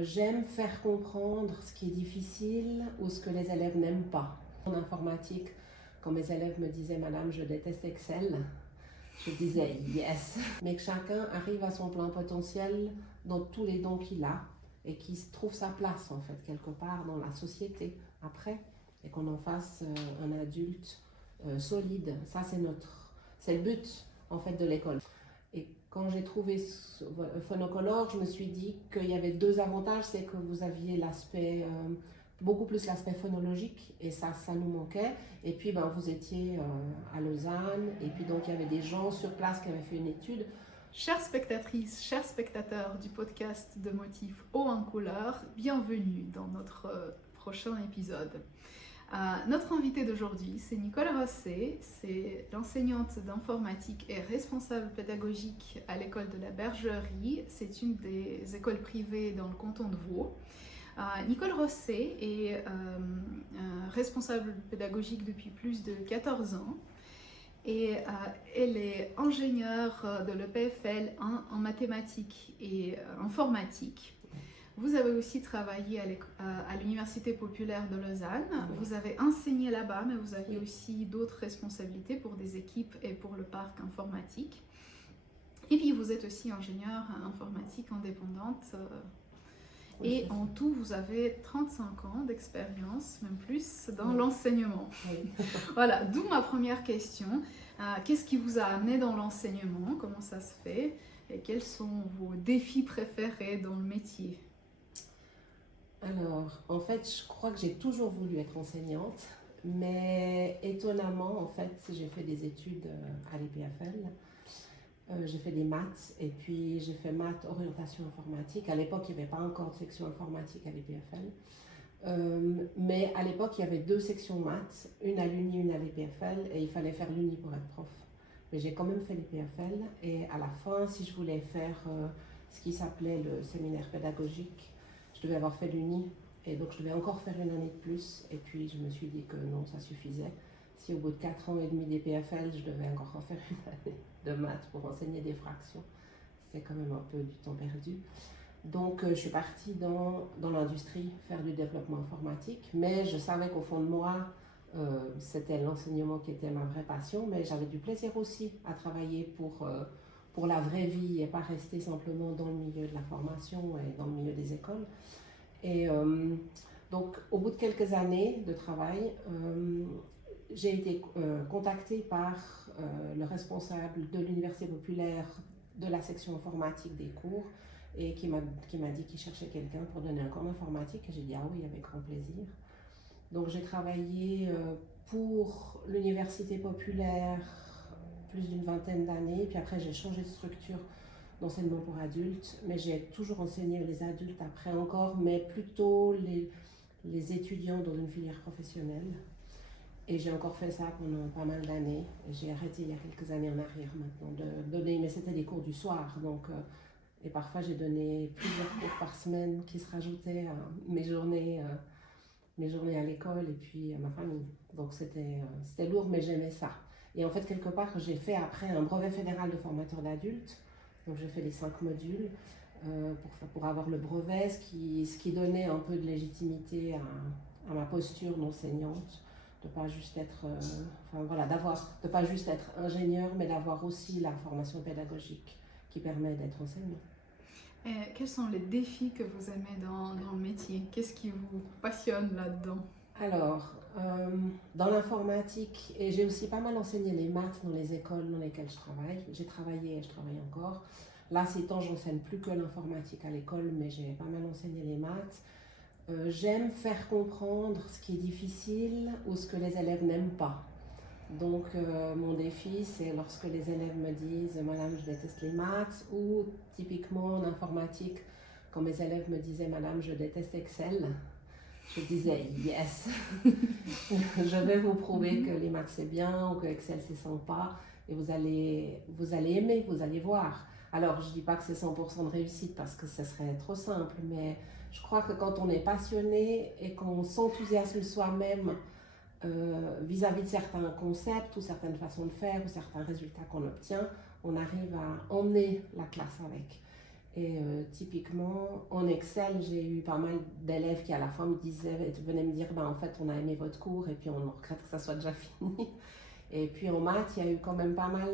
J'aime faire comprendre ce qui est difficile ou ce que les élèves n'aiment pas. En informatique, quand mes élèves me disaient « Madame, je déteste Excel », je disais « Yes ». Mais que chacun arrive à son plein potentiel dans tous les dons qu'il a et qu'il trouve sa place en fait quelque part dans la société après et qu'on en fasse un adulte solide. Ça c'est le but en fait de l'école. Et quand j'ai trouvé Phonocolor, je me suis dit qu'il y avait deux avantages, c'est que vous aviez l'aspect, beaucoup plus l'aspect phonologique, et ça nous manquait. Et puis vous étiez à Lausanne, et puis donc il y avait des gens sur place qui avaient fait une étude. Chères spectatrices, chers spectateurs du podcast de Motifs haut en couleur, bienvenue dans notre prochain épisode. Notre invitée d'aujourd'hui, c'est Nicole Rosset, c'est l'enseignante d'informatique et responsable pédagogique à l'école de la Bergerie. C'est une des écoles privées dans le canton de Vaud. Nicole Rosset est responsable pédagogique depuis plus de 14 ans et elle est ingénieure de l'EPFL en mathématiques et informatique. Vous avez aussi travaillé à l'Université populaire de Lausanne. Vous avez enseigné là-bas, mais vous aviez aussi d'autres responsabilités pour des équipes et pour le parc informatique. Et puis, vous êtes aussi ingénieure informatique indépendante. Et en tout, vous avez 35 ans d'expérience, même plus, dans l'enseignement. Oui. Voilà, d'où ma première question. Qu'est-ce qui vous a amené dans l'enseignement? Comment ça se fait? Et quels sont vos défis préférés dans le métier? Alors, en fait, je crois que j'ai toujours voulu être enseignante, mais étonnamment, en fait, j'ai fait des études à l'EPFL. J'ai fait des maths et puis j'ai fait maths orientation informatique. À l'époque, il n'y avait pas encore de section informatique à l'EPFL. Mais à l'époque, il y avait deux sections maths, une à l'Uni, une à l'EPFL, et il fallait faire l'Uni pour être prof. Mais j'ai quand même fait l'EPFL et à la fin, si je voulais faire ce qui s'appelait le séminaire pédagogique, je devais avoir fait l'Uni et donc je devais encore faire une année de plus. Et puis je me suis dit que non, ça suffisait. Si au bout de 4 ans et demi d'EPFL, je devais encore refaire une année de maths pour enseigner des fractions, c'était quand même un peu du temps perdu. Donc je suis partie dans l'industrie faire du développement informatique, mais je savais qu'au fond de moi, c'était l'enseignement qui était ma vraie passion, mais j'avais du plaisir aussi à travailler pour la vraie vie et pas rester simplement dans le milieu de la formation et dans le milieu des écoles. Et donc au bout de quelques années de travail, j'ai été contactée par le responsable de l'Université populaire de la section informatique des cours et qui m'a dit qu'il cherchait quelqu'un pour donner un cours d'informatique et j'ai dit ah oui, avec grand plaisir. Donc j'ai travaillé pour l'Université populaire plus d'une vingtaine d'années, puis après j'ai changé de structure d'enseignement pour adultes, mais j'ai toujours enseigné les adultes après encore, mais plutôt les étudiants dans une filière professionnelle. Et j'ai encore fait ça pendant pas mal d'années. J'ai arrêté il y a quelques années en arrière maintenant de donner, mais c'était des cours du soir. Donc, et parfois j'ai donné plusieurs cours par semaine qui se rajoutaient à mes journées à l'école et puis à ma famille. Donc c'était lourd, mais j'aimais ça. Et en fait, quelque part, j'ai fait après un brevet fédéral de formateur d'adultes. Donc j'ai fait les 5 modules pour avoir le brevet, ce qui donnait un peu de légitimité à ma posture d'enseignante. De pas juste être, de pas juste être ingénieur, mais d'avoir aussi la formation pédagogique qui permet d'être enseignant. Et quels sont les défis que vous aimez dans le métier? Qu'est-ce qui vous passionne là-dedans? Alors, dans l'informatique, et j'ai aussi pas mal enseigné les maths dans les écoles dans lesquelles je travaille. J'ai travaillé et je travaille encore. Là, ces temps, j'enseigne plus que l'informatique à l'école, mais j'ai pas mal enseigné les maths. J'aime faire comprendre ce qui est difficile ou ce que les élèves n'aiment pas. Donc mon défi, c'est lorsque les élèves me disent « Madame, je déteste les maths » ou typiquement en informatique, quand mes élèves me disaient « Madame, je déteste Excel », je disais « Yes !» Je vais vous prouver que les maths c'est bien ou que Excel c'est sympa et vous allez aimer, vous allez voir. Alors je ne dis pas que c'est 100% de réussite parce que ce serait trop simple, mais je crois que quand on est passionné et qu'on s'enthousiasme soi-même vis-à-vis de certains concepts ou certaines façons de faire ou certains résultats qu'on obtient, on arrive à emmener la classe avec. Et typiquement, en Excel, j'ai eu pas mal d'élèves qui à la fin venaient me dire, ben, en fait, on a aimé votre cours et puis on regrette que ça soit déjà fini. Et puis en maths, il y a eu quand même pas mal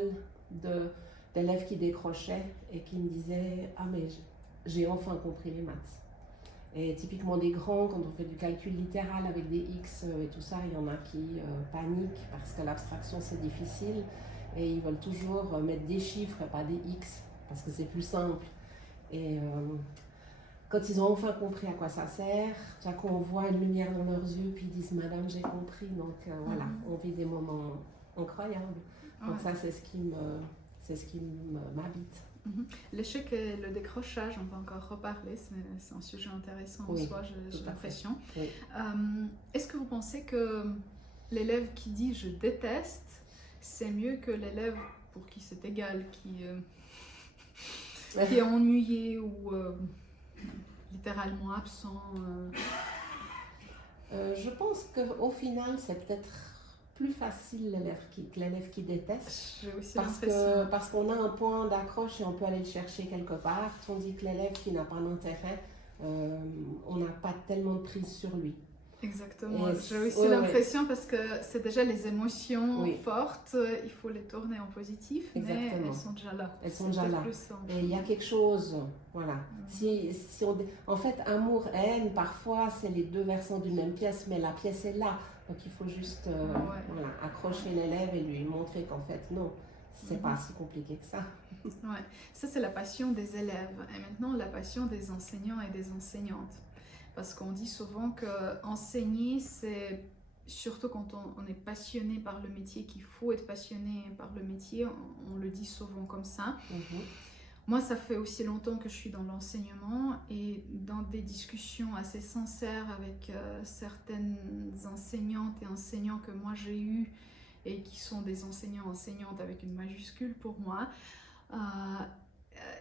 d'élèves qui décrochaient et qui me disaient, ah mais j'ai enfin compris les maths. Et typiquement des grands, quand on fait du calcul littéral avec des X et tout ça, il y en a qui paniquent parce que l'abstraction c'est difficile et ils veulent toujours mettre des chiffres et pas des X parce que c'est plus simple. Et quand ils ont enfin compris à quoi ça sert, tout à coup on voit une lumière dans leurs yeux puis ils disent Madame j'ai compris, donc voilà, on vit des moments incroyables. Donc ça c'est ce qui m'habite. L'échec et le décrochage, on va encore reparler, c'est un sujet intéressant en soi, j'ai l'impression. Oui. Est-ce que vous pensez que l'élève qui dit je déteste, c'est mieux que l'élève pour qui c'est égal, qui est ennuyé ou littéralement absent Je pense qu'au final c'est peut-être plus facile l'élève qui déteste. J'ai aussi parce qu'on a un point d'accroche et on peut aller le chercher quelque part, tandis que l'élève qui n'a pas d'intérêt, on n'a pas tellement de prise sur lui. Exactement, j'ai aussi l'impression parce que c'est déjà les émotions fortes, il faut les tourner en positif, mais elles sont déjà là. Elles sont déjà là. Et il y a quelque chose, voilà. En fait, amour, haine, parfois c'est les deux versants d'une même pièce, mais la pièce est là. Donc il faut juste accrocher l'élève et lui montrer qu'en fait non, c'est pas si compliqué que ça. Ouais, ça c'est la passion des élèves. Et maintenant la passion des enseignants et des enseignantes. Parce qu'on dit souvent qu'enseigner, c'est surtout quand on est passionné par le métier, qu'il faut être passionné par le métier, on le dit souvent comme ça. Moi, ça fait aussi longtemps que je suis dans l'enseignement et dans des discussions assez sincères avec certaines enseignantes et enseignants que moi j'ai eus et qui sont des enseignants-enseignantes avec une majuscule pour moi,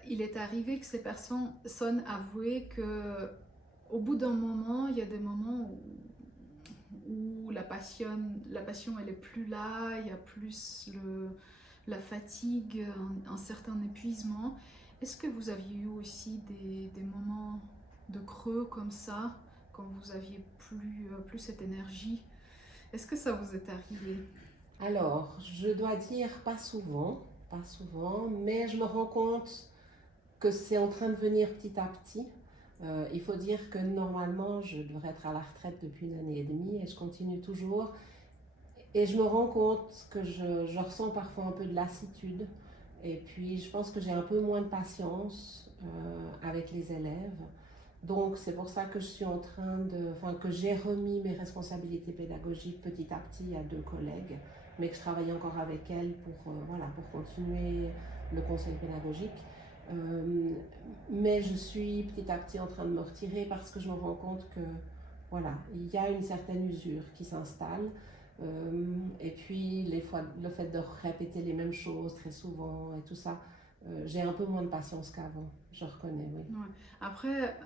il est arrivé que ces personnes avouaient que au bout d'un moment, il y a des moments où la passion elle est plus là, il y a plus la fatigue, un certain épuisement. Est-ce que vous aviez eu aussi des moments de creux comme ça, quand vous aviez plus cette énergie? Est-ce que ça vous est arrivé? Alors, je dois dire pas souvent, mais je me rends compte que c'est en train de venir petit à petit. Il faut dire que normalement, je devrais être à la retraite depuis 1 an et demi et je continue toujours. Et je me rends compte que je ressens parfois un peu de lassitude. Et puis, je pense que j'ai un peu moins de patience avec les élèves. Donc, c'est pour ça que je suis que j'ai remis mes responsabilités pédagogiques petit à petit à 2 collègues, mais que je travaille encore avec elles pour continuer le conseil pédagogique. Mais je suis petit à petit en train de me retirer parce que je me rends compte que il y a une certaine usure qui s'installe. Et puis le fait de répéter les mêmes choses très souvent et tout ça, j'ai un peu moins de patience qu'avant, je reconnais, oui. Ouais. Après,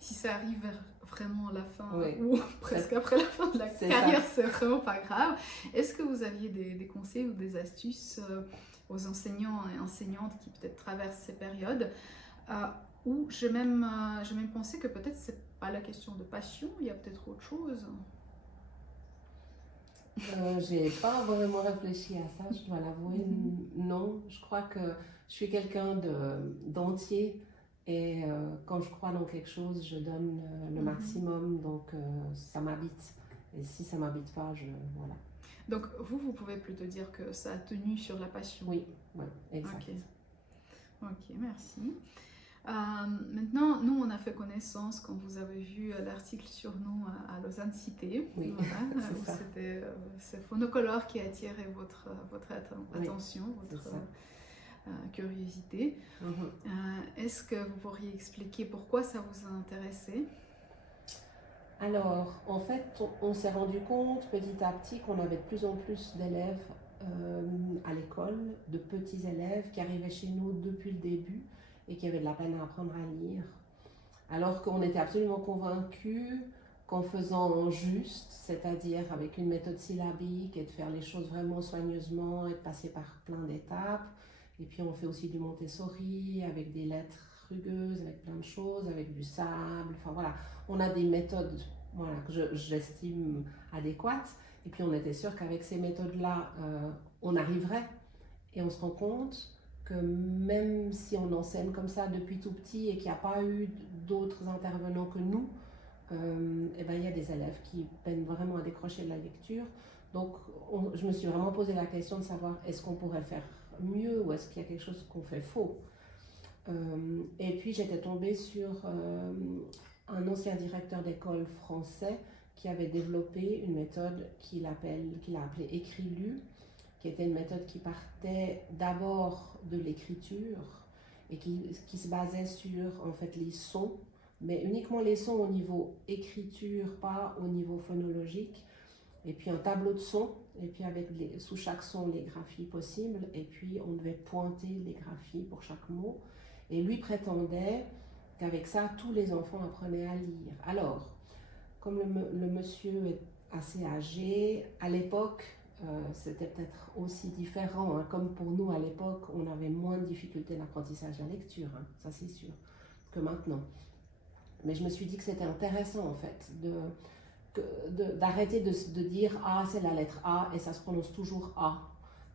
si ça arrive vraiment à la fin ou presque après la fin de la carrière, c'est vraiment pas grave. Est-ce que vous aviez des conseils ou des astuces aux enseignants et enseignantes qui peut-être traversent ces périodes où j'ai même pensé que peut-être c'est pas la question de passion, il y a peut-être autre chose. J'ai pas vraiment réfléchi à ça, je dois l'avouer. Non, je crois que je suis quelqu'un d'entier et quand je crois dans quelque chose, je donne le maximum, donc ça m'habite. Et si ça m'habite pas, voilà. Donc vous pouvez plutôt dire que ça a tenu sur la passion. Oui, exact. Ok, merci. Maintenant, nous, on a fait connaissance quand vous avez vu l'article sur nous à Lausanne Cité. Oui, voilà, c'est Phonocolor qui a attiré votre attention, votre curiosité. Est-ce que vous pourriez expliquer pourquoi ça vous a intéressé? Alors, en fait, on s'est rendu compte petit à petit qu'on avait de plus en plus d'élèves à l'école, de petits élèves qui arrivaient chez nous depuis le début et qui avaient de la peine à apprendre à lire. Alors qu'on était absolument convaincus qu'en faisant juste, c'est-à-dire avec une méthode syllabique et de faire les choses vraiment soigneusement et de passer par plein d'étapes. Et puis on fait aussi du Montessori avec des lettres rugueuse, avec plein de choses, avec du sable. Enfin voilà, on a des méthodes voilà, que j'estime adéquates. Et puis on était sûr qu'avec ces méthodes-là, on arriverait. Et on se rend compte que même si on enseigne comme ça depuis tout petit et qu'il n'y a pas eu d'autres intervenants que nous, et ben, il y a des élèves qui peinent vraiment à décrocher de la lecture. Donc je me suis vraiment posé la question de savoir est-ce qu'on pourrait faire mieux ou est-ce qu'il y a quelque chose qu'on fait faux. Et puis j'étais tombée sur un ancien directeur d'école français qui avait développé une méthode qu'il a appelée écrit-lu, qui était une méthode qui partait d'abord de l'écriture et qui se basait sur en fait les sons, mais uniquement les sons au niveau écriture, pas au niveau phonologique, et puis un tableau de sons, et puis avec sous chaque son les graphies possibles, et puis on devait pointer les graphies pour chaque mot, et lui prétendait qu'avec ça, tous les enfants apprenaient à lire. Alors, comme le monsieur est assez âgé, à l'époque, c'était peut-être aussi différent, hein. Comme pour nous à l'époque, on avait moins de difficultés d'apprentissage de la lecture, hein, ça c'est sûr, que maintenant. Mais je me suis dit que c'était intéressant en fait d'arrêter de dire A c'est la lettre A et ça se prononce toujours A,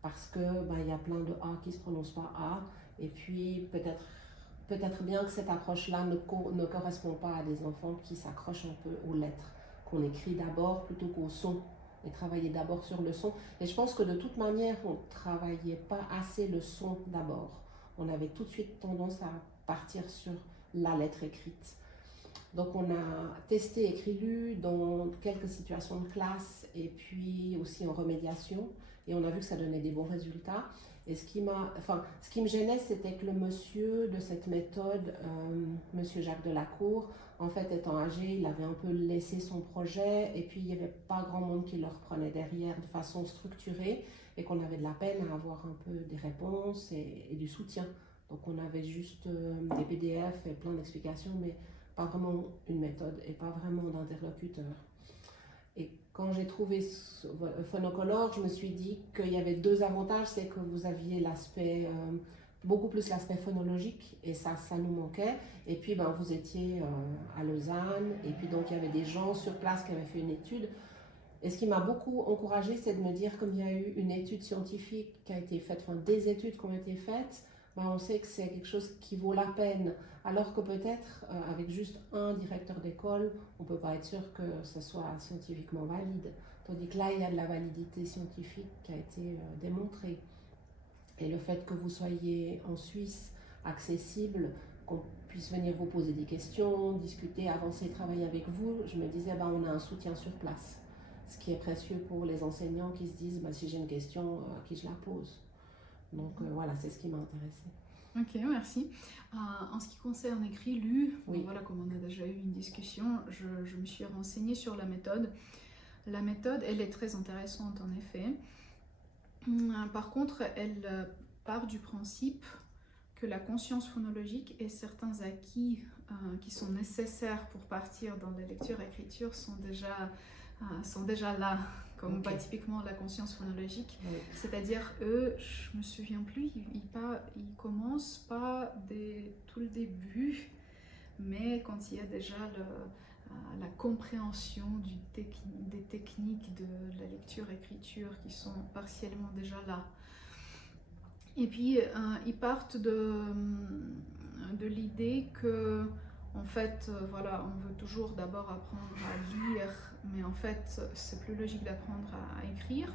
parce que y a plein de A qui ne se prononcent pas A, et puis peut-être bien que cette approche-là ne correspond pas à des enfants qui s'accrochent un peu aux lettres, qu'on écrit d'abord plutôt qu'au son, et travailler d'abord sur le son. Et je pense que de toute manière, on ne travaillait pas assez le son d'abord. On avait tout de suite tendance à partir sur la lettre écrite. Donc on a testé écrit-lu dans quelques situations de classe et puis aussi en remédiation, et on a vu que ça donnait des bons résultats. Et ce qui me gênait, c'était que le monsieur de cette méthode, monsieur Jacques Delacour, en fait étant âgé, il avait un peu laissé son projet, et puis il n'y avait pas grand monde qui le reprenait derrière de façon structurée, et qu'on avait de la peine à avoir un peu des réponses et du soutien. Donc on avait juste des PDF et plein d'explications, mais pas vraiment une méthode et pas vraiment d'interlocuteur. Et quand j'ai trouvé Phonocolor, je me suis dit qu'il y avait deux avantages, c'est que vous aviez l'aspect, beaucoup plus l'aspect phonologique, et ça nous manquait. Et puis vous étiez à Lausanne, et puis donc il y avait des gens sur place qui avaient fait une étude. Et ce qui m'a beaucoup encouragée, c'est de me dire, comme il y a eu une étude scientifique qui a été faite, des études qui ont été faites, on sait que c'est quelque chose qui vaut la peine, alors que peut-être avec juste un directeur d'école, on ne peut pas être sûr que ce soit scientifiquement valide. Tandis que là, il y a de la validité scientifique qui a été démontrée. Et le fait que vous soyez en Suisse, accessible, qu'on puisse venir vous poser des questions, discuter, avancer, travailler avec vous, je me disais, on a un soutien sur place. Ce qui est précieux pour les enseignants qui se disent, si j'ai une question, à qui je la pose. Donc voilà, c'est ce qui m'a intéressée. Ok, merci. En ce qui concerne écrit-lu, oui. Voilà, comme on a déjà eu une discussion, je me suis renseignée sur la méthode. La méthode, elle est très intéressante en effet. Par contre, elle part du principe que la conscience phonologique et certains acquis qui sont nécessaires pour partir dans la lecture-écriture sont déjà là, comme typiquement la conscience phonologique. Oui. C'est-à-dire, eux, je me souviens plus, ils commencent pas dès tout le début, mais quand il y a déjà la compréhension des techniques de la lecture-écriture qui sont partiellement déjà là. Et puis, ils partent de l'idée que, en fait, on veut toujours d'abord apprendre à lire, mais en fait, c'est plus logique d'apprendre à écrire.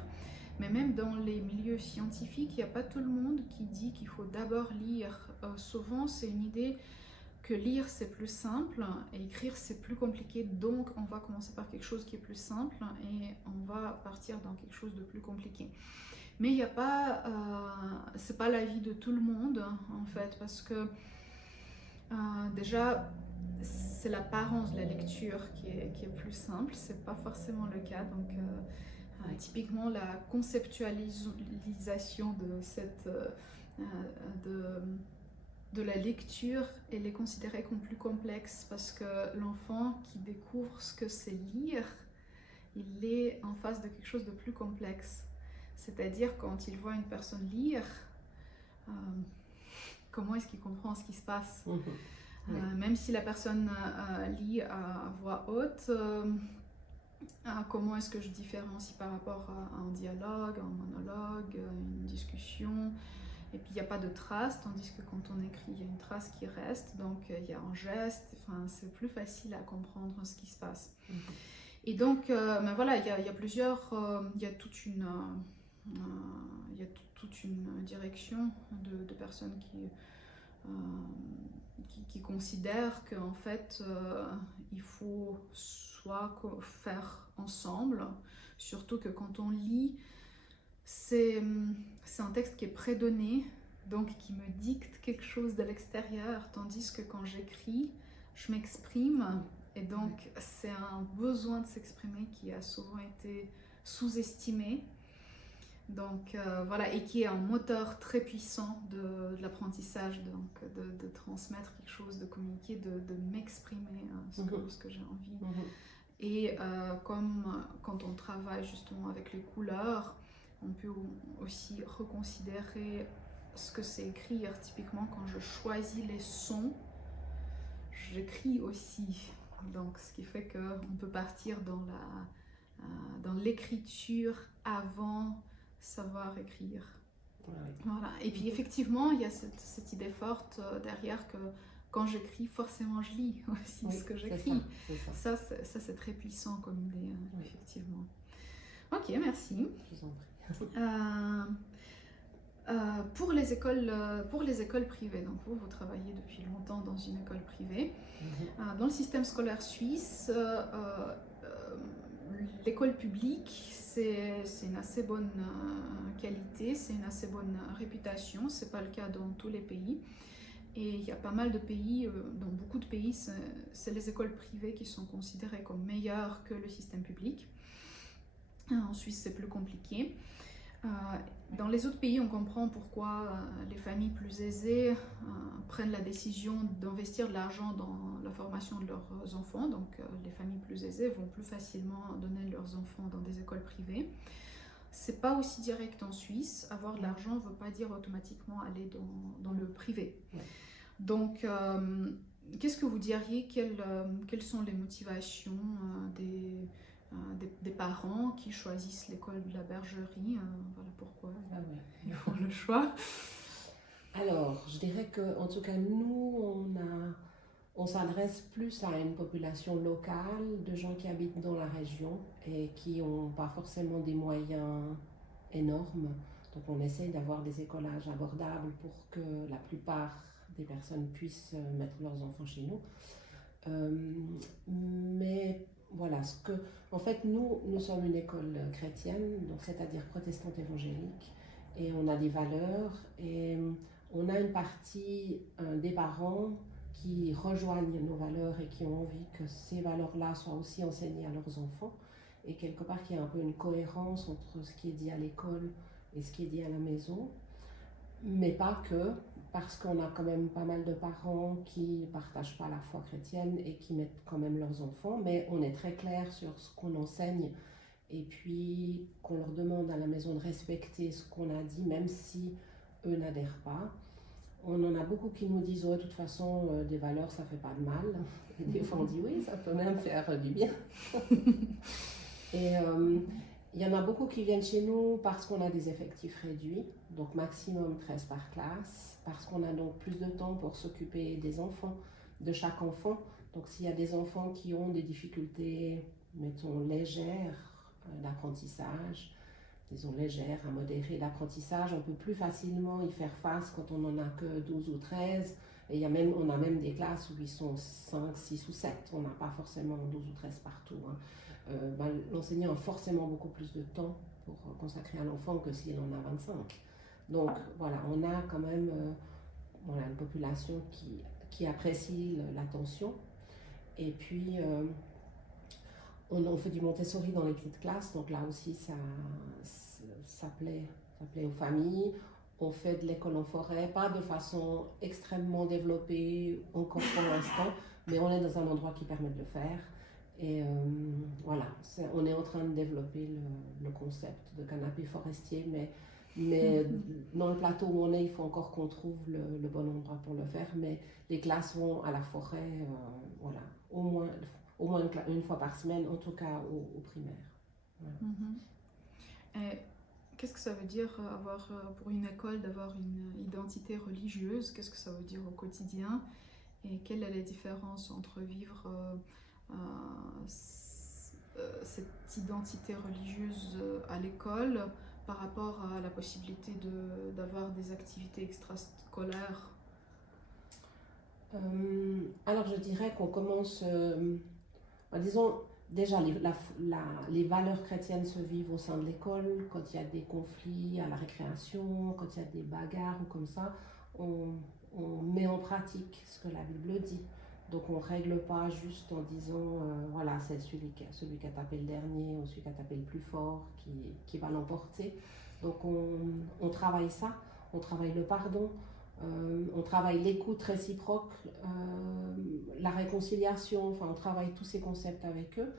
Mais même dans les milieux scientifiques, il n'y a pas tout le monde qui dit qu'il faut d'abord lire. Souvent, c'est une idée que lire, c'est plus simple, et écrire, c'est plus compliqué. Donc, on va commencer par quelque chose qui est plus simple, et on va partir dans quelque chose de plus compliqué. Mais il n'y a pas, c'est pas l'avis de tout le monde en fait, parce que déjà c'est l'apparence de la lecture qui est plus simple, c'est pas forcément le cas. Donc typiquement la conceptualisation de la lecture, elle est considérée comme plus complexe, parce que l'enfant qui découvre ce que c'est lire, il est en face de quelque chose de plus complexe. C'est-à-dire, quand il voit une personne lire, comment est-ce qu'il comprend ce qui se passe. Oui. Même si la personne lit à voix haute, comment est-ce que je différencie par rapport à un dialogue, un monologue, une discussion. Et puis il n'y a pas de trace, tandis que quand on écrit, il y a une trace qui reste, donc il y a un geste, enfin, c'est plus facile à comprendre ce qui se passe. Et donc, ben voilà, il y a plusieurs, il y a toute une direction de personnes qui considèrent qu'en fait, il faut soit faire ensemble, surtout que quand on lit, c'est un texte qui est prédonné, donc qui me dicte quelque chose de l'extérieur, tandis que quand j'écris, je m'exprime, et donc c'est un besoin de s'exprimer qui a souvent été sous-estimé. Donc voilà, et qui est un moteur très puissant de l'apprentissage, donc de transmettre quelque chose, de communiquer, de m'exprimer ce que j'ai envie. Et comme quand on travaille justement avec les couleurs, on peut aussi reconsidérer ce que c'est écrire. Typiquement, quand je choisis les sons, j'écris aussi. Donc, ce qui fait qu'on peut partir dans l'écriture avant savoir écrire. Voilà. Et puis effectivement, il y a cette idée forte derrière que quand j'écris, forcément je lis aussi ce que j'écris. Ça c'est très puissant comme idée, effectivement. Ok, merci. Je vous en prie. Pour les écoles privées, donc vous travaillez depuis longtemps dans une école privée. Dans le système scolaire suisse, l'école publique, c'est une assez bonne qualité, c'est une assez bonne réputation. C'est pas le cas dans tous les pays. Et il y a pas mal de pays, dans beaucoup de pays, c'est les écoles privées qui sont considérées comme meilleures que le système public. En Suisse, c'est plus compliqué. Dans les autres pays, on comprend pourquoi les familles plus aisées prennent la décision d'investir de l'argent dans la formation de leurs enfants. Donc, les familles plus aisées vont plus facilement donner leurs enfants dans des écoles privées. C'est pas aussi direct en Suisse. Avoir de l'argent ne veut pas dire automatiquement aller dans le privé. Donc, qu'est-ce que vous diriez, quelles sont les motivations des parents qui choisissent l'école de la bergerie, voilà pourquoi ils font le choix. Alors, je dirais que, en tout cas, nous, on s'adresse plus à une population locale de gens qui habitent dans la région et qui n'ont pas forcément des moyens énormes. Donc, on essaye d'avoir des écolages abordables pour que la plupart des personnes puissent mettre leurs enfants chez nous. Mais voilà, en fait, nous sommes une école chrétienne, donc c'est-à-dire protestante évangélique, et on a des valeurs, et on a une partie des parents qui rejoignent nos valeurs et qui ont envie que ces valeurs-là soient aussi enseignées à leurs enfants, et quelque part qu'il y a un peu une cohérence entre ce qui est dit à l'école et ce qui est dit à la maison, mais pas que, parce qu'on a quand même pas mal de parents qui ne partagent pas la foi chrétienne et qui mettent quand même leurs enfants, mais on est très clair sur ce qu'on enseigne et puis qu'on leur demande à la maison de respecter ce qu'on a dit, même si eux n'adhèrent pas. On en a beaucoup qui nous disent « de toute façon, des valeurs, ça ne fait pas de mal ». Et des fois, on dit « oui, ça peut même faire du bien ». Et il y en a beaucoup qui viennent chez nous parce qu'on a des effectifs réduits, donc maximum 13 par classe, parce qu'on a donc plus de temps pour s'occuper des enfants, de chaque enfant. Donc s'il y a des enfants qui ont des difficultés, mettons, légères d'apprentissage, disons légères à modérées d'apprentissage, on peut plus facilement y faire face quand on n'en a que 12 ou 13. Et on a même des classes où ils sont 5, 6 ou 7, on n'a pas forcément 12 ou 13 partout. L'enseignant a forcément beaucoup plus de temps pour consacrer à l'enfant que s'il en a 25. Donc voilà, on a quand même une population qui apprécie l'attention. Et puis on fait du Montessori dans les petites classes, donc là aussi ça plaît aux familles. On fait de l'école en forêt, pas de façon extrêmement développée encore pour l'instant, mais on est dans un endroit qui permet de le faire. Et voilà, on est en train de développer le concept de canapé forestier, mais Mais dans le plateau où on est, il faut encore qu'on trouve le bon endroit pour le faire. Mais les classes vont à la forêt, voilà, au moins une fois par semaine, en tout cas au primaire. Voilà. Et qu'est-ce que ça veut dire avoir, pour une école, d'avoir une identité religieuse? Qu'est-ce que ça veut dire au quotidien? Et quelle est la différence entre vivre cette identité religieuse à l'école par rapport à la possibilité d'avoir des activités extrascolaires? Alors je dirais qu'on commence, disons, déjà les valeurs chrétiennes se vivent au sein de l'école. Quand il y a des conflits à la récréation, quand il y a des bagarres ou comme ça, on met en pratique ce que la Bible dit. Donc on ne règle pas juste en disant, voilà, c'est celui qui a tapé le dernier ou celui qui a tapé le plus fort qui va l'emporter. Donc on travaille ça, on travaille le pardon, on travaille l'écoute réciproque, la réconciliation, enfin on travaille tous ces concepts avec eux.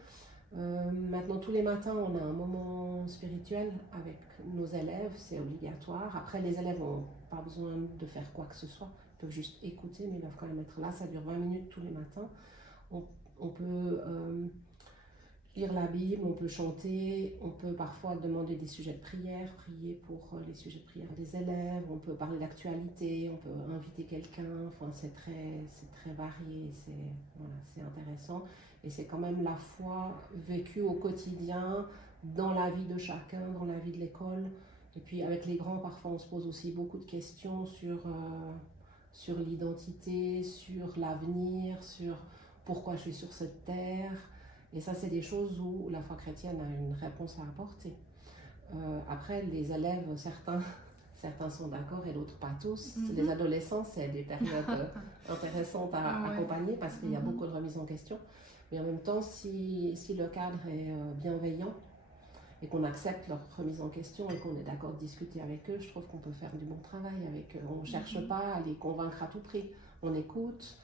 Maintenant, tous les matins, on a un moment spirituel avec nos élèves, c'est obligatoire. Après, les élèves n'ont pas besoin de faire quoi que ce soit, ils peuvent juste écouter, mais ils doivent quand même être là. Ça dure 20 minutes tous les matins. On peut lire la Bible, on peut chanter, on peut parfois demander des sujets de prière, prier pour les sujets de prière des élèves, on peut parler d'actualité, on peut inviter quelqu'un, enfin c'est très varié, c'est intéressant et c'est quand même la foi vécue au quotidien, dans la vie de chacun, dans la vie de l'école. Et puis avec les grands, parfois on se pose aussi beaucoup de questions sur l'identité, sur l'avenir, sur pourquoi je suis sur cette terre. Et ça, c'est des choses où la foi chrétienne a une réponse à apporter. Après, les élèves, certains sont d'accord et d'autres pas tous. Les adolescents, c'est des périodes intéressantes à accompagner parce qu'il y a beaucoup de remises en question. Mais en même temps, si le cadre est bienveillant et qu'on accepte leur remise en question et qu'on est d'accord de discuter avec eux, je trouve qu'on peut faire du bon travail avec eux. On ne cherche pas à les convaincre à tout prix. On écoute.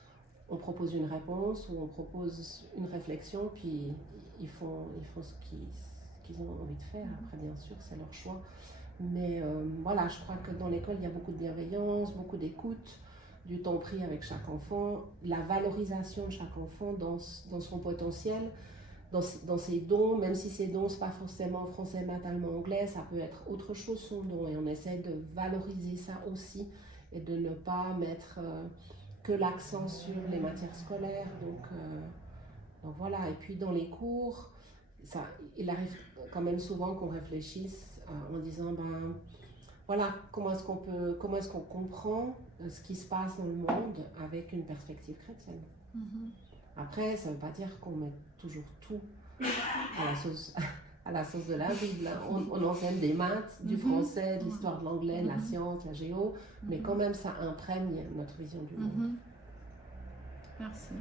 On propose une réponse ou on propose une réflexion, puis ils font ce qu'ils ont envie de faire. Après, bien sûr, c'est leur choix. Mais voilà, je crois que dans l'école, il y a beaucoup de bienveillance, beaucoup d'écoute, du temps pris avec chaque enfant, la valorisation de chaque enfant dans son potentiel, dans ses dons, même si ses dons, ce n'est pas forcément français, maths, allemand, anglais, ça peut être autre chose son don. Et on essaie de valoriser ça aussi et de ne pas mettre que l'accent sur les matières scolaires. Donc voilà, et puis dans les cours, il arrive quand même souvent qu'on réfléchisse en disant, ben voilà, comment est-ce qu'on comprend ce qui se passe dans le monde avec une perspective chrétienne. Après, ça ne veut pas dire qu'on met toujours tout à la sauce de la Bible. On enseigne des maths, du français, de l'histoire de l'anglais, de la science, la géo, mais quand même ça imprègne notre vision du monde. Merci.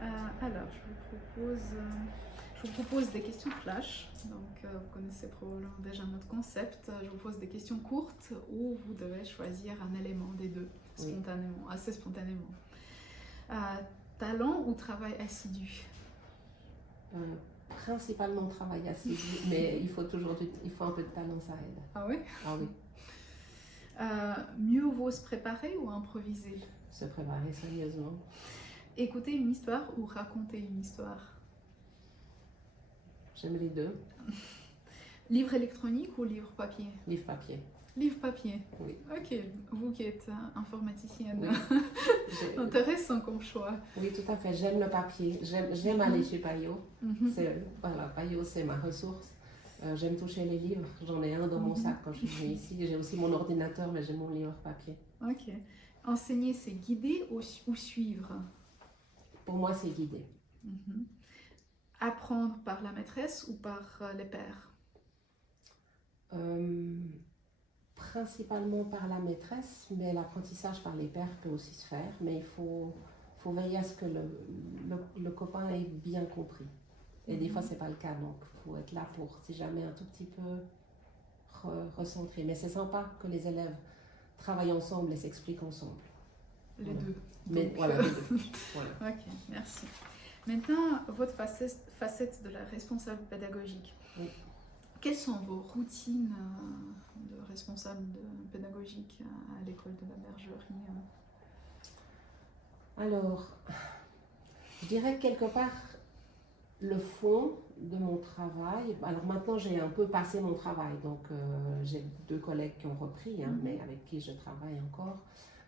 Alors, je vous propose des questions flash. Donc, vous connaissez probablement déjà notre concept. Je vous pose des questions courtes où vous devez choisir un élément des deux, spontanément, assez spontanément. Talent ou travail assidu? Principalement travail assidu, mais il faut un peu de talent, ça aide. Ah oui? Ah oui. Mieux vaut se préparer ou improviser? Se préparer sérieusement. Écouter une histoire ou raconter une histoire? J'aime les deux. Livre électronique ou livre papier? Livre papier. Livre papier? Oui. Ok, vous qui êtes informaticienne, oui. Intéressant comme choix. Oui, tout à fait, j'aime le papier. J'aime aller chez Payot. Voilà, Payot, c'est ma ressource. J'aime toucher les livres. J'en ai un dans mon sac quand je suis venue ici. J'ai aussi mon ordinateur, mais j'ai mon livre papier. Ok. Enseigner, c'est guider ou suivre? Pour moi, c'est guider. Apprendre par la maîtresse ou par les pairs? Principalement par la maîtresse, mais l'apprentissage par les pairs peut aussi se faire. Mais il faut veiller à ce que le copain ait bien compris. Et des fois, ce n'est pas le cas. Donc, il faut être là pour, si jamais, un tout petit peu recentrer. Mais c'est sympa que les élèves travaillent ensemble et s'expliquent ensemble. Les deux. Mais donc, voilà, les deux. Voilà. Ok, merci. Maintenant, votre facette de la responsable pédagogique. Oui. quelles sont vos routines de responsable pédagogique à l'école de la Bergerie? Alors, je dirais que quelque part, le fond de mon travail, alors maintenant j'ai un peu passé mon travail, donc j'ai 2 collègues qui ont repris, mais avec qui je travaille encore.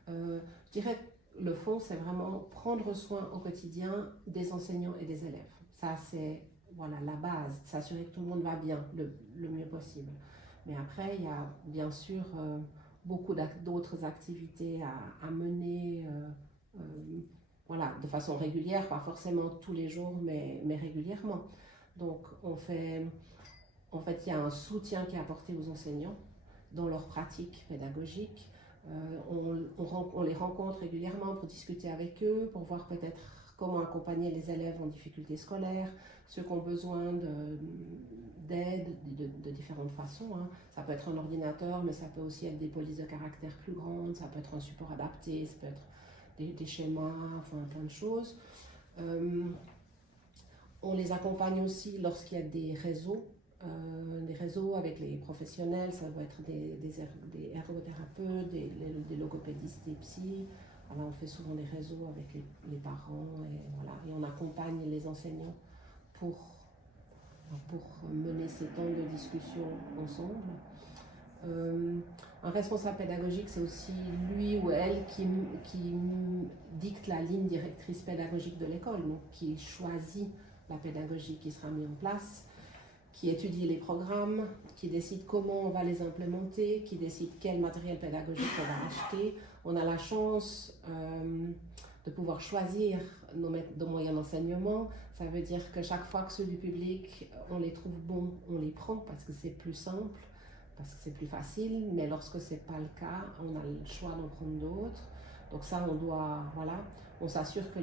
Je dirais que le fond, c'est vraiment prendre soin au quotidien des enseignants et des élèves. Ça, c'est voilà, la base, s'assurer que tout le monde va bien, le mieux possible. Mais après, il y a bien sûr beaucoup d'autres activités à mener, voilà, de façon régulière, pas forcément tous les jours, mais régulièrement. Donc, en fait, il y a un soutien qui est apporté aux enseignants dans leur pratique pédagogique. On les rencontre régulièrement pour discuter avec eux, pour voir peut-être comment accompagner les élèves en difficulté scolaire, ceux qui ont besoin d'aide de différentes façons. Ça peut être un ordinateur, mais ça peut aussi être des polices de caractère plus grandes, ça peut être un support adapté, ça peut être des schémas, enfin plein de choses. On les accompagne aussi lorsqu'il y a des réseaux avec les professionnels, ça va être des ergothérapeutes, des logopédistes, des psys. Alors on fait souvent des réseaux avec les parents et on accompagne les enseignants pour mener ces temps de discussion ensemble. Un responsable pédagogique, c'est aussi lui ou elle qui dicte la ligne directrice pédagogique de l'école, donc qui choisit la pédagogie qui sera mise en place, qui étudie les programmes, qui décide comment on va les implémenter, qui décide quel matériel pédagogique on va acheter. On a la chance de pouvoir choisir nos moyens d'enseignement. Ça veut dire que chaque fois que ceux du public, on les trouve bons, on les prend parce que c'est plus simple, parce que c'est plus facile. Mais lorsque ce n'est pas le cas, on a le choix d'en prendre d'autres. Donc ça, on s'assure que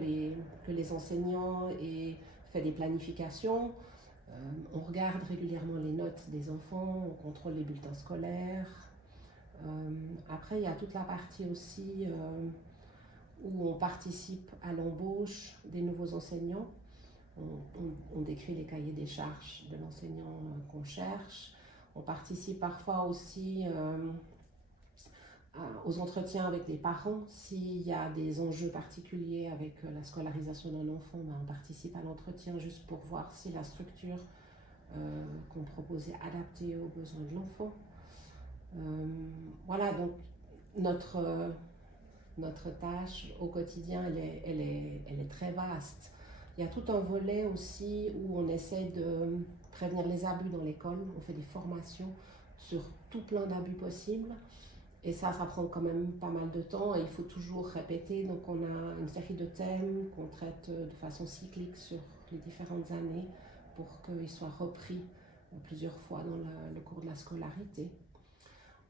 les enseignants aient fait des planifications. On regarde régulièrement les notes des enfants, on contrôle les bulletins scolaires. Après, il y a toute la partie aussi où on participe à l'embauche des nouveaux enseignants. On décrit les cahiers des charges de l'enseignant qu'on cherche. On participe parfois aussi aux entretiens avec les parents. S'il y a des enjeux particuliers avec la scolarisation d'un enfant, on participe à l'entretien juste pour voir si la structure qu'on propose est adaptée aux besoins de l'enfant. Voilà, donc notre tâche au quotidien, elle est très vaste. Il y a tout un volet aussi où on essaie de prévenir les abus dans l'école. On fait des formations sur tout plein d'abus possibles. Et ça prend quand même pas mal de temps et il faut toujours répéter. Donc on a une série de thèmes qu'on traite de façon cyclique sur les différentes années pour qu'ils soient repris plusieurs fois dans le cours de la scolarité.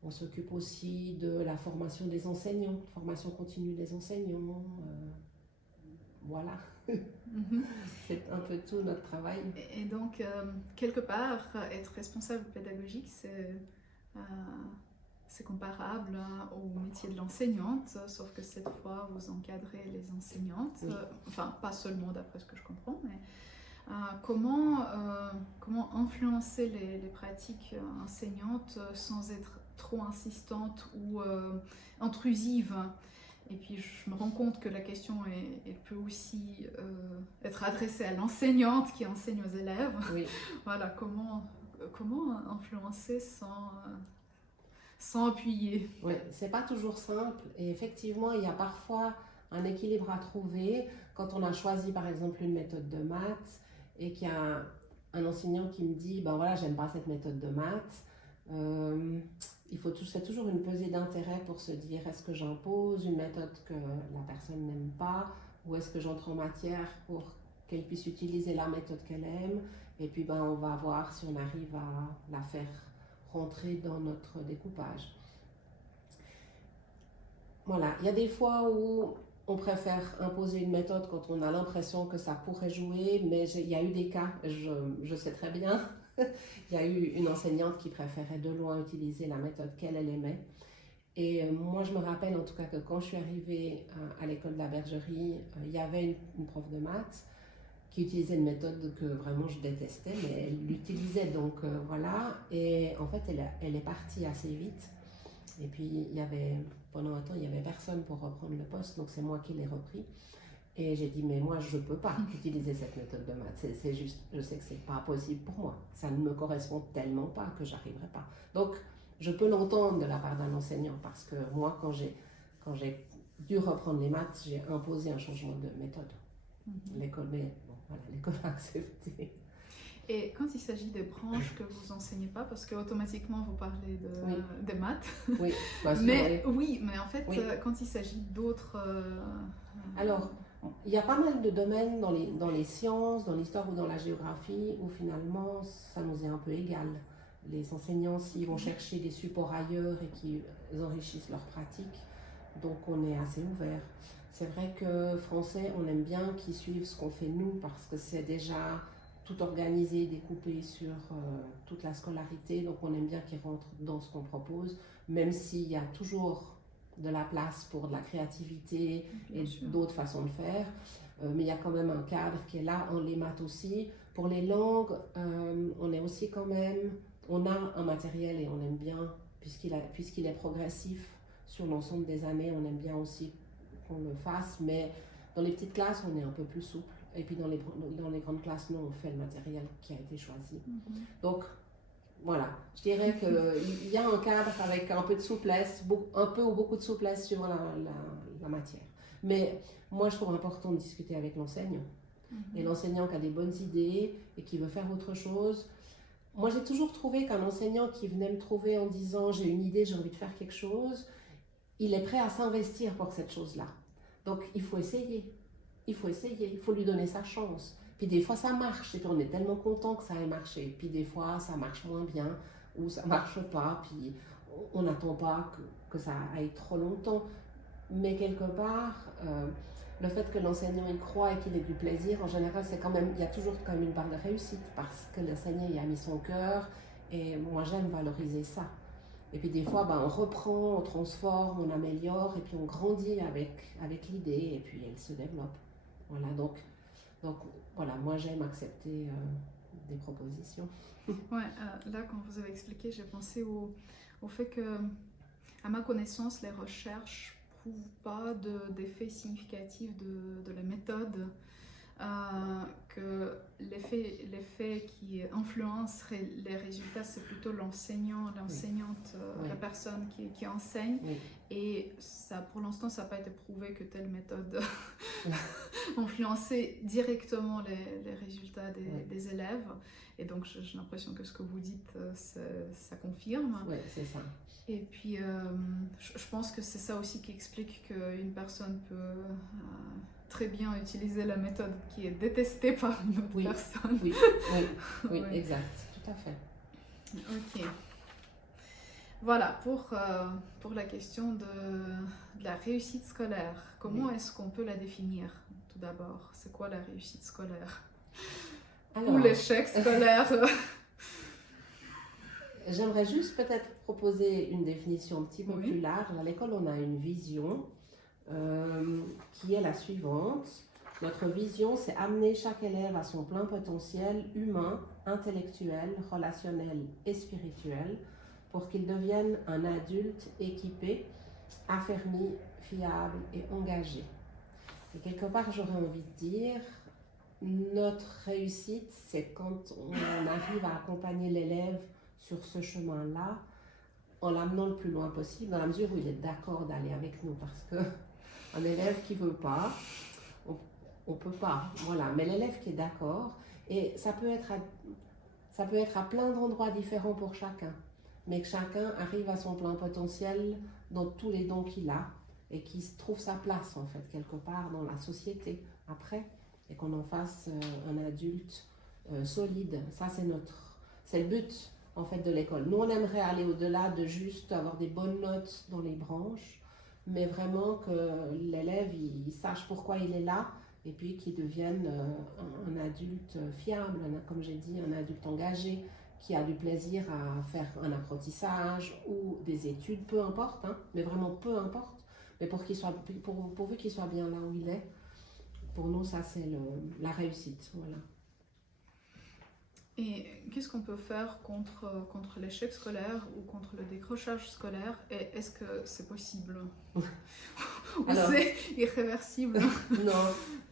On s'occupe aussi de la formation des enseignants, formation continue des enseignants. Voilà, c'est un peu tout notre travail. Et donc, quelque part, être responsable pédagogique, c'est comparable au métier de l'enseignante, sauf que cette fois, vous encadrez les enseignantes. Oui. Enfin, pas seulement d'après ce que je comprends, mais comment influencer les pratiques enseignantes sans être trop insistante ou intrusive. Et puis je me rends compte que la question elle peut aussi être adressée à l'enseignante qui enseigne aux élèves. Oui. Voilà, comment influencer sans appuyer. Oui, c'est pas toujours simple et effectivement il y a parfois un équilibre à trouver quand on a choisi par exemple une méthode de maths et qu'il y a un enseignant qui me dit ben voilà, j'aime pas cette méthode de maths. C'est toujours une pesée d'intérêt pour se dire est-ce que j'impose une méthode que la personne n'aime pas ou est-ce que j'entre en matière pour qu'elle puisse utiliser la méthode qu'elle aime et puis on va voir si on arrive à la faire rentrer dans notre découpage. Voilà, il y a des fois où on préfère imposer une méthode quand on a l'impression que ça pourrait jouer, mais il y a eu des cas, je sais très bien. Il y a eu une enseignante qui préférait de loin utiliser la méthode qu'elle aimait. Et moi, je me rappelle en tout cas que quand je suis arrivée à l'école de la Bergerie, il y avait une prof de maths qui utilisait une méthode que vraiment je détestais, mais elle l'utilisait, donc voilà. Et en fait, elle est partie assez vite. Et puis, pendant un temps, il n'y avait personne pour reprendre le poste, donc c'est moi qui l'ai repris. Et j'ai dit, mais moi, je ne peux pas utiliser cette méthode de maths. C'est juste, je sais que ce n'est pas possible pour moi. Ça ne me correspond tellement pas que j'arriverai pas. Donc, je peux l'entendre de la part d'un enseignant, parce que moi, quand j'ai dû reprendre les maths, j'ai imposé un changement de méthode. L'école, mais bon, voilà, l'école a accepté. Et quand il s'agit des branches que vous enseignez pas, parce qu'automatiquement vous parlez des maths, oui, bah, mais en fait, oui. Quand il s'agit d'autres... Alors, il y a pas mal de domaines dans les sciences, dans l'histoire ou dans la géographie où finalement ça nous est un peu égal. Les enseignants, s'ils vont chercher des supports ailleurs et qu'ils enrichissent leur pratique, donc on est assez ouvert. C'est vrai que français, on aime bien qu'ils suivent ce qu'on fait nous parce que c'est déjà tout organisé, découpé sur toute la scolarité, donc on aime bien qu'ils rentrent dans ce qu'on propose, même s'il y a toujours de la place pour de la créativité et d'autres façons de faire, mais il y a quand même un cadre qui est là, les maths aussi. Pour les langues, on est aussi quand même, on a un matériel et on aime bien, puisqu'il est progressif sur l'ensemble des années, on aime bien aussi qu'on le fasse, mais dans les petites classes, on est un peu plus souple. Et puis dans les grandes classes, non, on fait le matériel qui a été choisi. Donc, voilà, je dirais qu'il y a un cadre avec un peu de souplesse, un peu ou beaucoup de souplesse sur la matière. Mais moi, je trouve important de discuter avec l'enseignant. Et l'enseignant qui a des bonnes idées et qui veut faire autre chose. Moi, j'ai toujours trouvé qu'un enseignant qui venait me trouver en disant « j'ai une idée, j'ai envie de faire quelque chose », il est prêt à s'investir pour cette chose-là. Donc, il faut essayer. Il faut lui donner sa chance. Puis des fois ça marche et puis on est tellement content que ça ait marché. Puis des fois ça marche moins bien ou ça marche pas. Puis on n'attend pas que ça aille trop longtemps. Mais quelque part, le fait que l'enseignant y croit et qu'il ait du plaisir, en général, il y a toujours quand même une part de réussite parce que l'enseignant y a mis son cœur et moi j'aime valoriser ça. Et puis des fois, on reprend, on transforme, on améliore et puis on grandit avec l'idée et puis elle se développe. Voilà, donc voilà, moi j'aime accepter des propositions. Ouais, là quand vous avez expliqué, j'ai pensé au fait que, à ma connaissance, les recherches ne prouvent pas d'effet significatif de la méthode, que l'effet qui influencerait les résultats, c'est plutôt l'enseignant, l'enseignante, la personne qui enseigne. Et ça, pour l'instant, ça n'a pas été prouvé que telle méthode influençait directement les résultats des élèves. Et donc, j'ai l'impression que ce que vous dites, ça confirme. Oui, c'est ça. Et puis, je pense que c'est ça aussi qui explique qu'une personne peut très bien utiliser la méthode qui est détestée par une autre personne. Oui, exact, tout à fait. Ok. Voilà, pour la question de la réussite scolaire, comment est-ce qu'on peut la définir tout d'abord? C'est quoi la réussite scolaire? Ou l'échec scolaire? J'aimerais juste peut-être proposer une définition un petit peu plus large. À l'école, on a une vision qui est la suivante. Notre vision, c'est amener chaque élève à son plein potentiel humain, intellectuel, relationnel et spirituel pour qu'il devienne un adulte équipé, affermi, fiable et engagé. Et quelque part, j'aurais envie de dire, notre réussite, c'est quand on arrive à accompagner l'élève sur ce chemin-là, en l'amenant le plus loin possible, dans la mesure où il est d'accord d'aller avec nous, parce qu'un élève qui ne veut pas, on ne peut pas, voilà. Mais l'élève qui est d'accord, et ça peut être à plein d'endroits différents pour chacun, mais que chacun arrive à son plein potentiel dans tous les dons qu'il a, et qu'il trouve sa place, en fait, quelque part dans la société, après, et qu'on en fasse un adulte solide. Ça, c'est le but, en fait, de l'école. Nous, on aimerait aller au-delà de juste avoir des bonnes notes dans les branches, mais vraiment que l'élève, il sache pourquoi il est là, et puis qu'il devienne un adulte fiable, comme j'ai dit, un adulte engagé, qui a du plaisir à faire un apprentissage ou des études, peu importe, mais vraiment peu importe, mais pourvu qu'il soit bien là où il est, pour nous, ça c'est la réussite. Voilà. Et qu'est-ce qu'on peut faire contre l'échec scolaire ou contre le décrochage scolaire? Et est-ce que c'est possible? Ou Alors, c'est irréversible? non,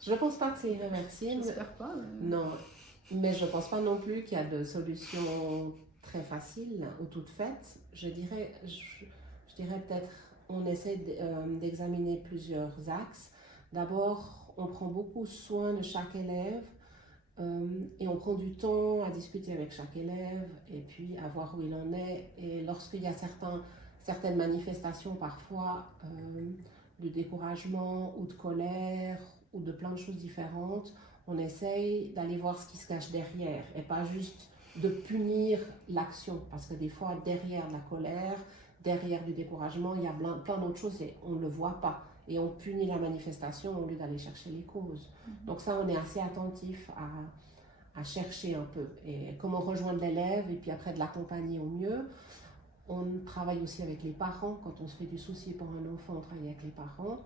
je ne pense pas que c'est irréversible. J'espère pas. Mais... Non, mais je ne pense pas non plus qu'il y a de solutions très faciles ou toutes faites. Je dirais peut-être, on essaie d'examiner plusieurs axes. D'abord, on prend beaucoup soin de chaque élève. Et on prend du temps à discuter avec chaque élève et puis à voir où il en est. Et lorsqu'il y a certaines manifestations parfois de découragement ou de colère ou de plein de choses différentes, on essaye d'aller voir ce qui se cache derrière et pas juste de punir l'action. Parce que des fois, derrière la colère, derrière du découragement, il y a plein d'autres choses et on ne le voit pas. Et on punit la manifestation au lieu d'aller chercher les causes. Donc ça, on est assez attentif à chercher un peu. Et comment rejoindre l'élève et puis après de l'accompagner au mieux. On travaille aussi avec les parents. Quand on se fait du souci pour un enfant, on travaille avec les parents.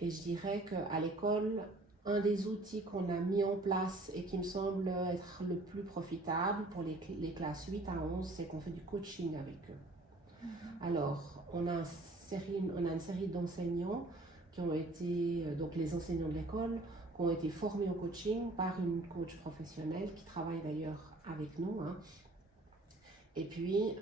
Et je dirais qu'à l'école, un des outils qu'on a mis en place et qui me semble être le plus profitable pour les classes 8 à 11, c'est qu'on fait du coaching avec eux. Alors, on a une série d'enseignants qui ont été, donc les enseignants de l'école, qui ont été formés au coaching par une coach professionnelle qui travaille d'ailleurs avec nous. Hein. Et puis,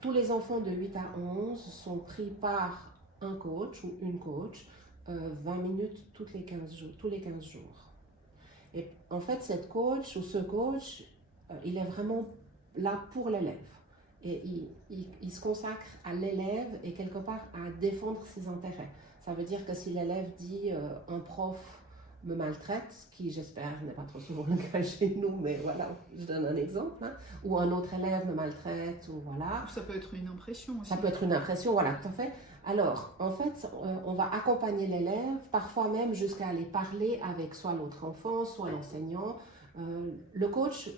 tous les enfants de 8 à 11 sont pris par un coach ou une coach 20 minutes tous les 15 jours. Et en fait, cette coach ou ce coach, il est vraiment là pour l'élève. Et il se consacre à l'élève et quelque part à défendre ses intérêts. Ça veut dire que si l'élève dit un prof me maltraite, ce qui j'espère n'est pas trop souvent le cas chez nous, mais voilà, je donne un exemple, hein, ou un autre élève me maltraite, ou voilà. Ça peut être une impression aussi. Ça peut être une impression, voilà, tout à fait. Alors, en fait, on va accompagner l'élève, parfois même jusqu'à aller parler avec soit l'autre enfant, soit l'enseignant. Le coach,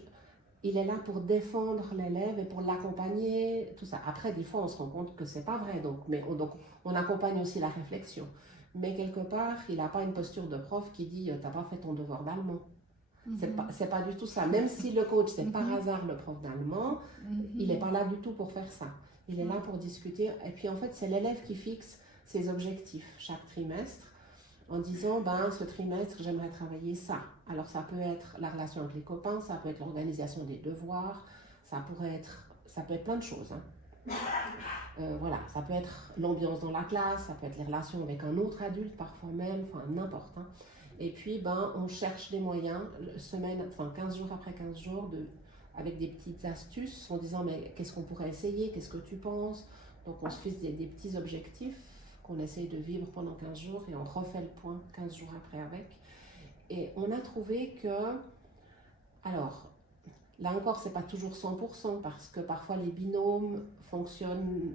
il est là pour défendre l'élève et pour l'accompagner, tout ça. Après, des fois, on se rend compte que c'est pas vrai, donc on accompagne aussi la réflexion. Mais quelque part, il n'a pas une posture de prof qui dit « t'as pas fait ton devoir d'allemand ». C'est pas du tout ça. Même si le coach, c'est par hasard le prof d'allemand, il n'est pas là du tout pour faire ça. Il est là pour discuter. Et puis en fait, c'est l'élève qui fixe ses objectifs chaque trimestre en disant, ce trimestre, j'aimerais travailler ça. Alors ça peut être la relation avec les copains, ça peut être l'organisation des devoirs, ça peut être plein de choses. Hein. Voilà, ça peut être l'ambiance dans la classe, ça peut être les relations avec un autre adulte parfois même, enfin n'importe. Hein. Et puis, on cherche des moyens, 15 jours après 15 jours, avec des petites astuces en disant, mais qu'est-ce qu'on pourrait essayer, qu'est-ce que tu penses? Donc, on se fixe des petits objectifs qu'on essaye de vivre pendant 15 jours et on refait le point 15 jours après avec. Et on a trouvé que, alors, là encore, c'est pas toujours 100% parce que parfois les binômes fonctionnent,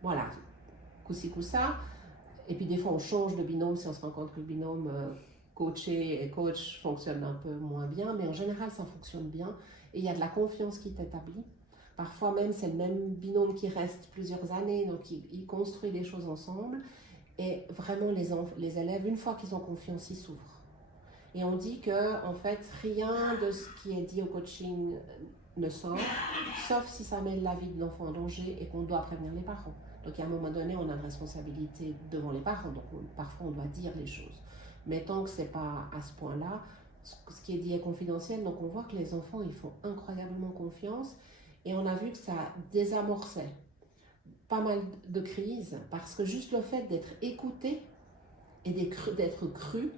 voilà, coup-ci, coup-ça. Et puis des fois, on change de binôme si on se rend compte que le binôme coaché et coach fonctionne un peu moins bien. Mais en général, ça fonctionne bien. Et il y a de la confiance qui est établie. Parfois même, c'est le même binôme qui reste plusieurs années. Donc, ils construisent des choses ensemble. Et vraiment, les élèves, une fois qu'ils ont confiance, ils s'ouvrent. Et on dit que, en fait, rien de ce qui est dit au coaching ne sort, sauf si ça met la vie de l'enfant en danger et qu'on doit prévenir les parents. Donc, à un moment donné, on a une responsabilité devant les parents. Donc, parfois, on doit dire les choses. Mais tant que ce n'est pas à ce point-là, ce qui est dit est confidentiel. Donc, on voit que les enfants, ils font incroyablement confiance. Et on a vu que ça désamorçait pas mal de crises parce que juste le fait d'être écouté et d'être cru,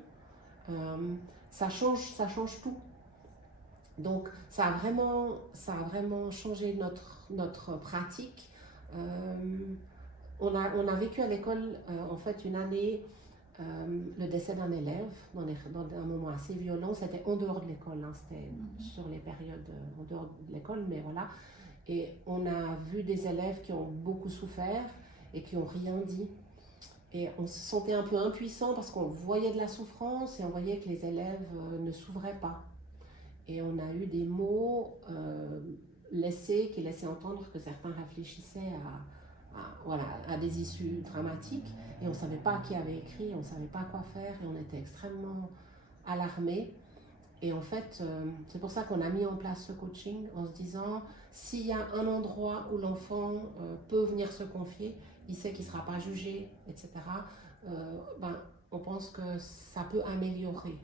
ça change tout. Donc ça a vraiment changé notre pratique. On a vécu à l'école en fait une année le décès d'un élève dans un moment assez violent. C'était en dehors de l'école, hein, c'était sur les périodes en dehors de l'école, mais voilà. Et on a vu des élèves qui ont beaucoup souffert et qui n'ont rien dit. Et on se sentait un peu impuissant parce qu'on voyait de la souffrance et on voyait que les élèves ne s'ouvraient pas. Et on a eu des mots qui laissaient entendre que certains réfléchissaient voilà, à des issues dramatiques et on ne savait pas qui avait écrit, on ne savait pas quoi faire et on était extrêmement alarmés. Et en fait, c'est pour ça qu'on a mis en place ce coaching en se disant, s'il y a un endroit où l'enfant peut venir se confier, il sait qu'il ne sera pas jugé, etc., on pense que ça peut améliorer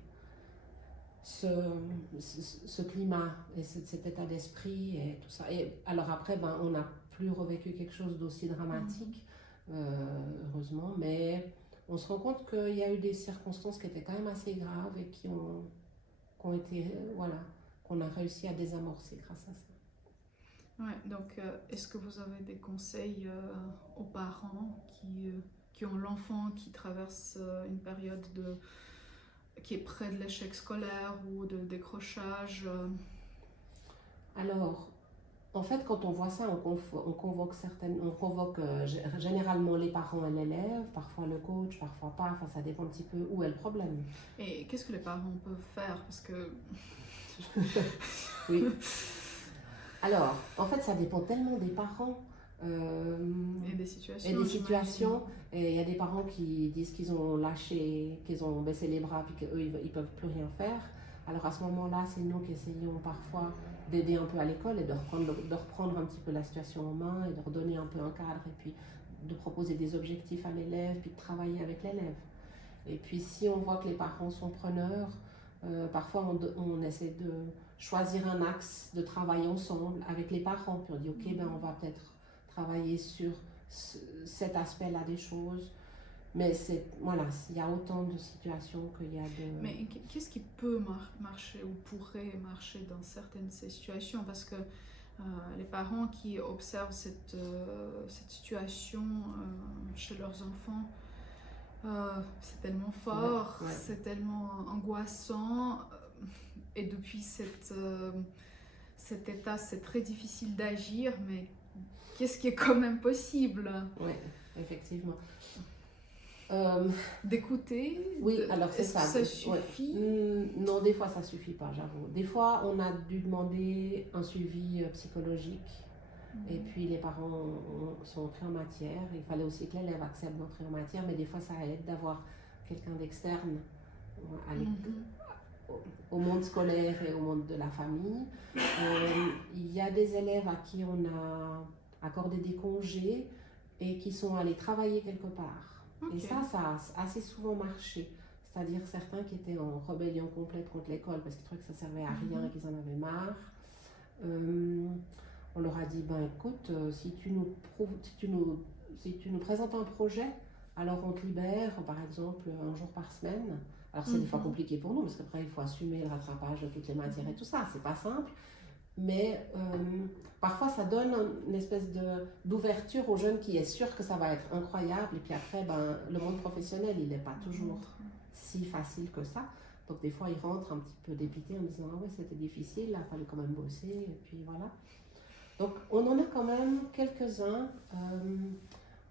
ce climat et cet état d'esprit et tout ça. Et alors après, on n'a plus revécu quelque chose d'aussi dramatique, heureusement, mais on se rend compte qu'il y a eu des circonstances qui étaient quand même assez graves et qui ont été, qu'on a réussi à désamorcer grâce à ça. Ouais, donc est-ce que vous avez des conseils aux parents qui ont l'enfant qui traverse une période qui est près de l'échec scolaire ou de décrochage Alors, en fait, quand on voit ça, on convoque généralement les parents et l'élève, parfois le coach, parfois pas, enfin ça dépend un petit peu où est le problème. Et qu'est-ce que les parents peuvent faire? Parce que... Oui. Alors, en fait, ça dépend tellement des parents. Et des situations. Et il y a des parents qui disent qu'ils ont lâché, qu'ils ont baissé les bras, puis qu'eux, ils ne peuvent plus rien faire. Alors à ce moment-là, c'est nous qui essayons parfois d'aider un peu à l'école et de reprendre un petit peu la situation en main et de redonner un peu un cadre et puis de proposer des objectifs à l'élève, puis de travailler avec l'élève. Et puis si on voit que les parents sont preneurs, parfois on essaie de choisir un axe de travail ensemble avec les parents. Puis on dit ok, on va peut-être travailler sur cet aspect-là des choses. Mais il y a autant de situations qu'il y a de... Mais qu'est-ce qui peut marcher ou pourrait marcher dans certaines de ces situations? Parce que les parents qui observent cette situation chez leurs enfants, c'est tellement fort, c'est tellement angoissant. Et depuis cet état, c'est très difficile d'agir, mais qu'est-ce qui est quand même possible? Oui, effectivement. D'écouter? Oui, alors c'est ça. Ça suffit? Non, des fois ça suffit pas, j'avoue. Des fois, on a dû demander un suivi psychologique. Et puis les parents sont entrés en matière. Il fallait aussi que l'élève accepte d'entrer en matière, mais des fois ça aide d'avoir quelqu'un d'externe au monde scolaire et au monde de la famille. Il y a des élèves à qui on a accordé des congés et qui sont allés travailler quelque part. Okay. Et ça a assez souvent marché. C'est-à-dire certains qui étaient en rébellion complète contre l'école parce qu'ils trouvaient que ça servait à rien et qu'ils en avaient marre. On leur a dit, écoute, si tu nous présentes un projet, alors on te libère, par exemple, un jour par semaine. Alors c'est des fois compliqué pour nous, parce qu'après il faut assumer le rattrapage de toutes les matières et tout ça, c'est pas simple. Mais parfois ça donne une espèce d'ouverture aux jeunes qui est sûr que ça va être incroyable. Et puis après, le monde professionnel, il n'est pas toujours si facile que ça. Donc des fois, ils rentrent un petit peu dépités en disant « Ah ouais, c'était difficile, il fallait quand même bosser. » Et puis voilà. Donc on en a quand même quelques-uns.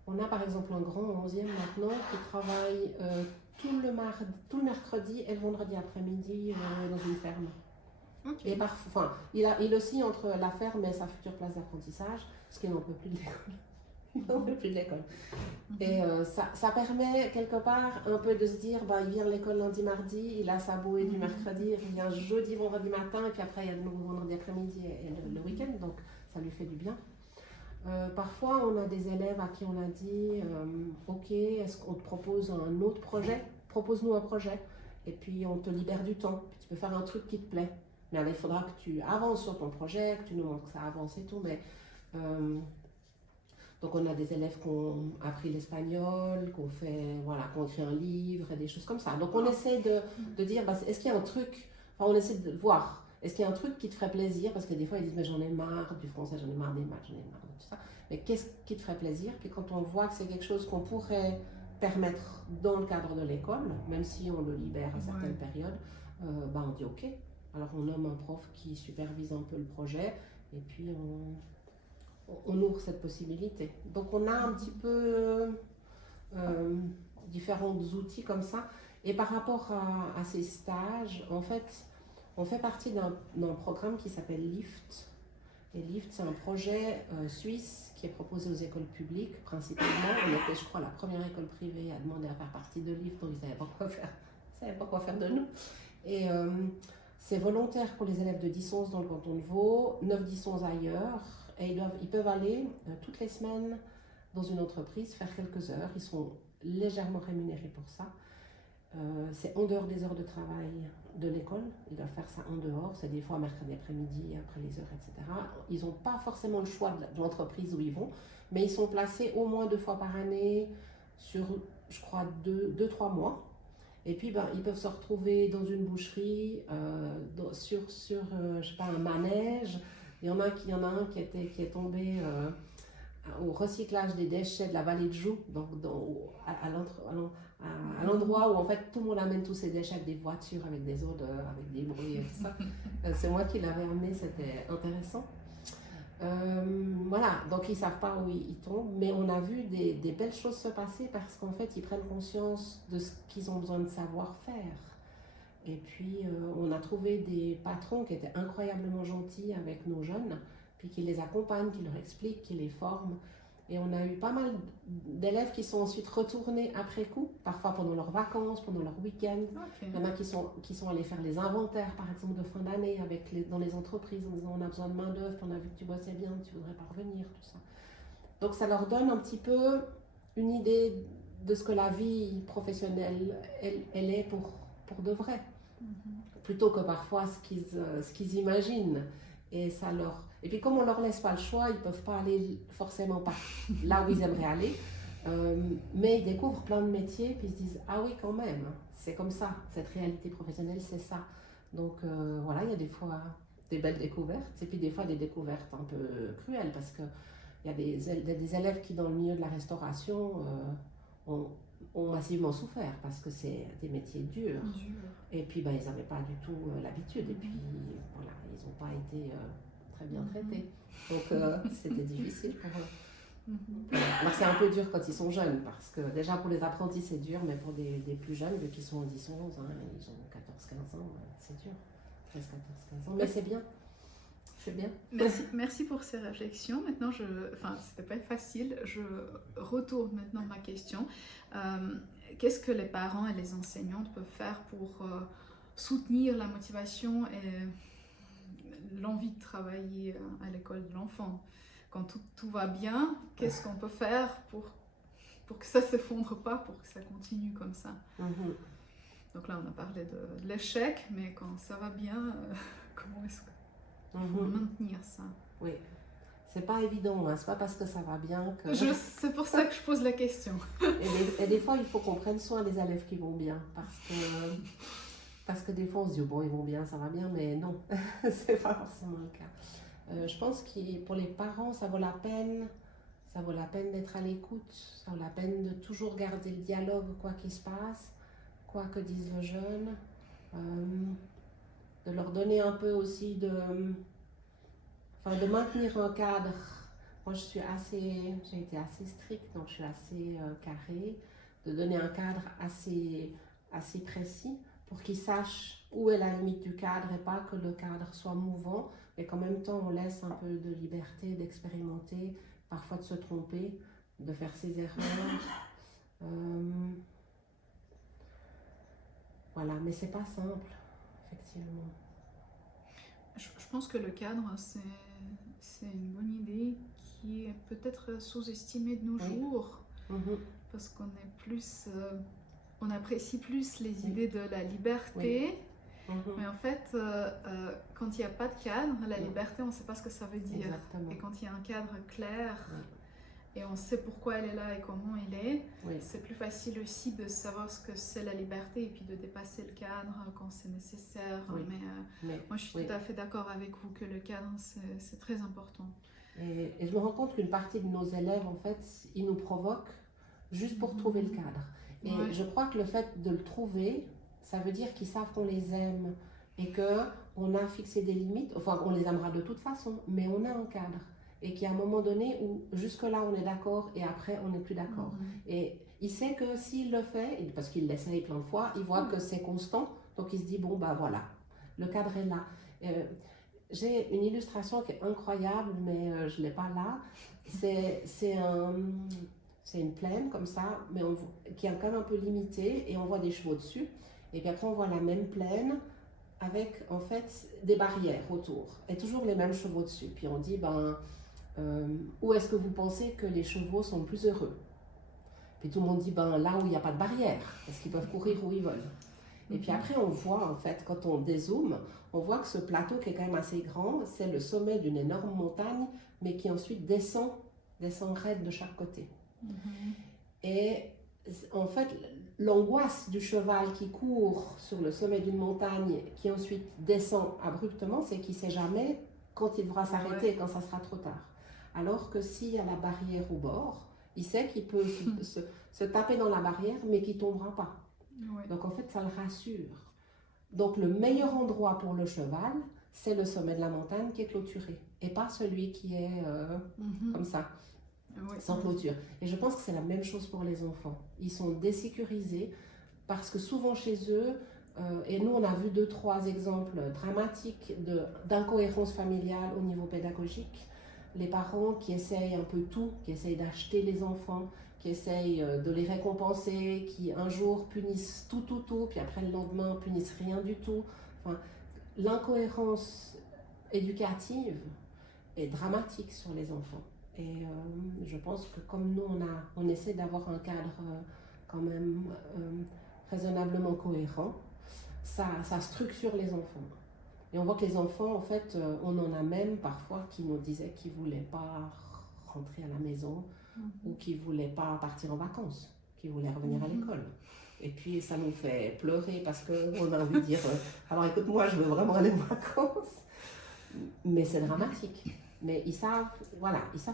On a par exemple un grand en 11e maintenant qui travaille tout le mercredi et le vendredi après-midi dans une ferme. Okay. Et parfois, il oscille entre la ferme et sa future place d'apprentissage, parce qu'il n'en peut plus de l'école. Il n'en peut plus de l'école. Et ça permet quelque part un peu de se dire, il vient à l'école lundi, mardi, il a sa bouée du mercredi, il vient jeudi, vendredi matin, et puis après il y a de nouveau vendredi après-midi et le week-end, donc ça lui fait du bien. Parfois, on a des élèves à qui on a dit ok, est-ce qu'on te propose un autre projet? Propose-nous un projet, et puis on te libère du temps, puis tu peux faire un truc qui te plaît. Mais alors, il faudra que tu avances sur ton projet, que tu nous montres que ça avance et tout. Mais, donc, on a des élèves qui ont appris l'espagnol, qui ont écrit un livre et des choses comme ça. Donc, on essaie de dire est-ce qu'il y a un truc, on essaie de voir. Est-ce qu'il y a un truc qui te ferait plaisir? Parce que des fois, ils disent, mais j'en ai marre du français, j'en ai marre des maths, j'en ai marre de tout ça. Mais qu'est-ce qui te ferait plaisir? Puis quand on voit que c'est quelque chose qu'on pourrait permettre dans le cadre de l'école, même si on le libère à certaines périodes, on dit ok. Alors on nomme un prof qui supervise un peu le projet et puis on ouvre cette possibilité. Donc on a un petit peu différents outils comme ça. Et par rapport à ces stages, en fait, on fait partie d'un programme qui s'appelle LIFT, Et LIFT, c'est un projet suisse qui est proposé aux écoles publiques principalement. On était, je crois, la première école privée à demander à faire partie de LIFT, donc ils ne savaient pas quoi faire. Ils savaient pas quoi faire de nous. Et c'est volontaire pour les élèves de 10-11 dans le canton de Vaud, 9-10-11 ailleurs. Et ils peuvent aller toutes les semaines dans une entreprise, faire quelques heures. Ils sont légèrement rémunérés pour ça. C'est en dehors des heures de travail de l'école. Ils doivent faire ça en dehors. C'est des fois mercredi après-midi, après les heures, etc. Ils n'ont pas forcément le choix de l'entreprise où ils vont, mais ils sont placés au moins 2 fois par année sur, je crois, 2-3 mois. Et puis, ils peuvent se retrouver dans une boucherie, sur je sais pas, un manège. Il y en a un qui est tombé au recyclage des déchets de la vallée de Joux, donc à l'endroit où en fait tout le monde amène tous ses déchets avec des voitures, avec des odeurs, avec des bruits et tout ça. C'est moi qui l'avais amené, c'était intéressant. Voilà, donc ils ne savent pas où ils tombent, mais on a vu des belles choses se passer parce qu'en fait ils prennent conscience de ce qu'ils ont besoin de savoir faire. Et puis on a trouvé des patrons qui étaient incroyablement gentils avec nos jeunes, puis qui les accompagnent, qui leur expliquent, qui les forment. Et on a eu pas mal d'élèves qui sont ensuite retournés après coup, parfois pendant leurs vacances, pendant leurs week-ends. Okay. Il y en a qui sont allés faire les inventaires, par exemple, de fin d'année dans les entreprises, en disant on a besoin de main-d'œuvre, on a vu que tu bossais bien, tu voudrais pas revenir, tout ça. Donc ça leur donne un petit peu une idée de ce que la vie professionnelle, elle est pour de vrai, plutôt que parfois ce qu'ils imaginent. Et puis comme on ne leur laisse pas le choix, ils ne peuvent pas aller forcément là où ils aimeraient aller, mais ils découvrent plein de métiers, puis ils se disent « Ah oui, quand même, c'est comme ça, cette réalité professionnelle, c'est ça ». Donc voilà, il y a des fois des belles découvertes, et puis des fois des découvertes un peu cruelles, parce qu'il y a des élèves qui, dans le milieu de la restauration, ont massivement souffert, parce que c'est des métiers durs. Et puis ils n'avaient pas du tout l'habitude, et puis voilà, ils n'ont pas été très bien traités. Donc c'était difficile pour eux. Alors c'est un peu dur quand ils sont jeunes, parce que déjà pour les apprentis c'est dur, mais pour des plus jeunes, vu qu'ils sont en 10-11, ils ont 14-15 ans, c'est dur. 13-14-15 ans, mais c'est bien. C'est bien. Merci pour ces réflexions. Maintenant, c'était pas facile. Je retourne maintenant ma question. Qu'est-ce que les parents et les enseignantes peuvent faire pour soutenir la motivation et l'envie de travailler à l'école de l'enfant? Quand tout va bien, qu'est-ce qu'on peut faire pour que ça ne s'effondre pas, pour que ça continue comme ça? Donc là, on a parlé de l'échec, mais quand ça va bien, comment est-ce qu'il faut maintenir ça? Oui, c'est pas évident, hein. C'est pas parce que ça va bien que... C'est pour ça que je pose la question. et des fois, il faut qu'on prenne soin des élèves qui vont bien, parce que des fois, on se dit, bon, ils vont bien, ça va bien, mais non, c'est pas forcément le cas. Je pense que pour les parents, ça vaut la peine d'être à l'écoute, ça vaut la peine de toujours garder le dialogue, quoi qu'il se passe, quoi que dise le jeune, de leur donner un peu aussi de maintenir un cadre. Moi, j'ai été assez stricte, donc je suis assez carrée, de donner un cadre assez précis pour qu'ils sachent où est la limite du cadre et pas que le cadre soit mouvant, mais qu'en même temps, on laisse un peu de liberté d'expérimenter, parfois de se tromper, de faire ses erreurs. Voilà, mais c'est pas simple, effectivement. Je pense que le cadre, c'est une bonne idée qui est peut-être sous-estimée de nos jours, parce qu'on est plus, on apprécie plus les idées de la liberté, mais en fait, quand il n'y a pas de cadre, la liberté, on ne sait pas ce que ça veut dire. Exactement. Et quand il y a un cadre clair, et on sait pourquoi elle est là et comment elle est, c'est plus facile aussi de savoir ce que c'est la liberté et puis de dépasser le cadre quand c'est nécessaire. Mais moi, je suis tout à fait d'accord avec vous que le cadre, c'est très important. Et je me rends compte qu'une partie de nos élèves, en fait, ils nous provoquent juste pour trouver le cadre. Et je crois que le fait de le trouver, ça veut dire qu'ils savent qu'on les aime et qu'on a fixé des limites. Enfin, on les aimera de toute façon, mais on a un cadre. Et qu'il y a un moment donné où jusque-là on est d'accord et après on n'est plus d'accord. Et il sait que s'il le fait, parce qu'il l'essaye plein de fois, il voit que c'est constant, donc il se dit bon bah voilà, le cadre est là. j'ai une illustration qui est incroyable, mais je ne l'ai pas là. C'est une plaine comme ça, mais qui est quand même un peu limitée, et on voit des chevaux dessus. Et puis après, on voit la même plaine avec en fait des barrières autour, et toujours les mêmes chevaux dessus. Puis on dit, où est-ce que vous pensez que les chevaux sont le plus heureux? Puis tout le monde dit, là où il n'y a pas de barrière, parce qu'ils peuvent courir où ils veulent. Et puis après, on voit en fait, quand on dézoome, on voit que ce plateau qui est quand même assez grand, c'est le sommet d'une énorme montagne, mais qui ensuite descend raide de chaque côté. Et en fait, l'angoisse du cheval qui court sur le sommet d'une montagne, qui ensuite descend abruptement, c'est qu'il ne sait jamais quand il devra s'arrêter, quand ça sera trop tard. Alors que s'il y a la barrière au bord, il sait qu'il peut se taper dans la barrière, mais qu'il ne tombera pas. Ouais. Donc en fait, ça le rassure. Donc le meilleur endroit pour le cheval, c'est le sommet de la montagne qui est clôturé, et pas celui qui est comme ça, sans clôture. Et je pense que c'est la même chose pour les enfants. Ils sont désécurisés parce que souvent chez eux, et nous on a vu 2-3 exemples dramatiques d'incohérence familiale au niveau pédagogique. Les parents qui essayent un peu tout, qui essayent d'acheter les enfants, qui essayent de les récompenser, qui un jour punissent tout, puis après le lendemain punissent rien du tout. Enfin, l'incohérence éducative est dramatique sur les enfants. Et je pense que comme nous, on essaie d'avoir un cadre quand même raisonnablement cohérent, ça structure les enfants. Et on voit que les enfants, en fait, on en a même parfois qui nous disaient qu'ils ne voulaient pas rentrer à la maison ou qu'ils ne voulaient pas partir en vacances, qu'ils voulaient revenir à l'école. Et puis ça nous fait pleurer parce qu'on a envie de dire alors écoute, moi je veux vraiment aller en vacances. Mais c'est dramatique. Mais ils savent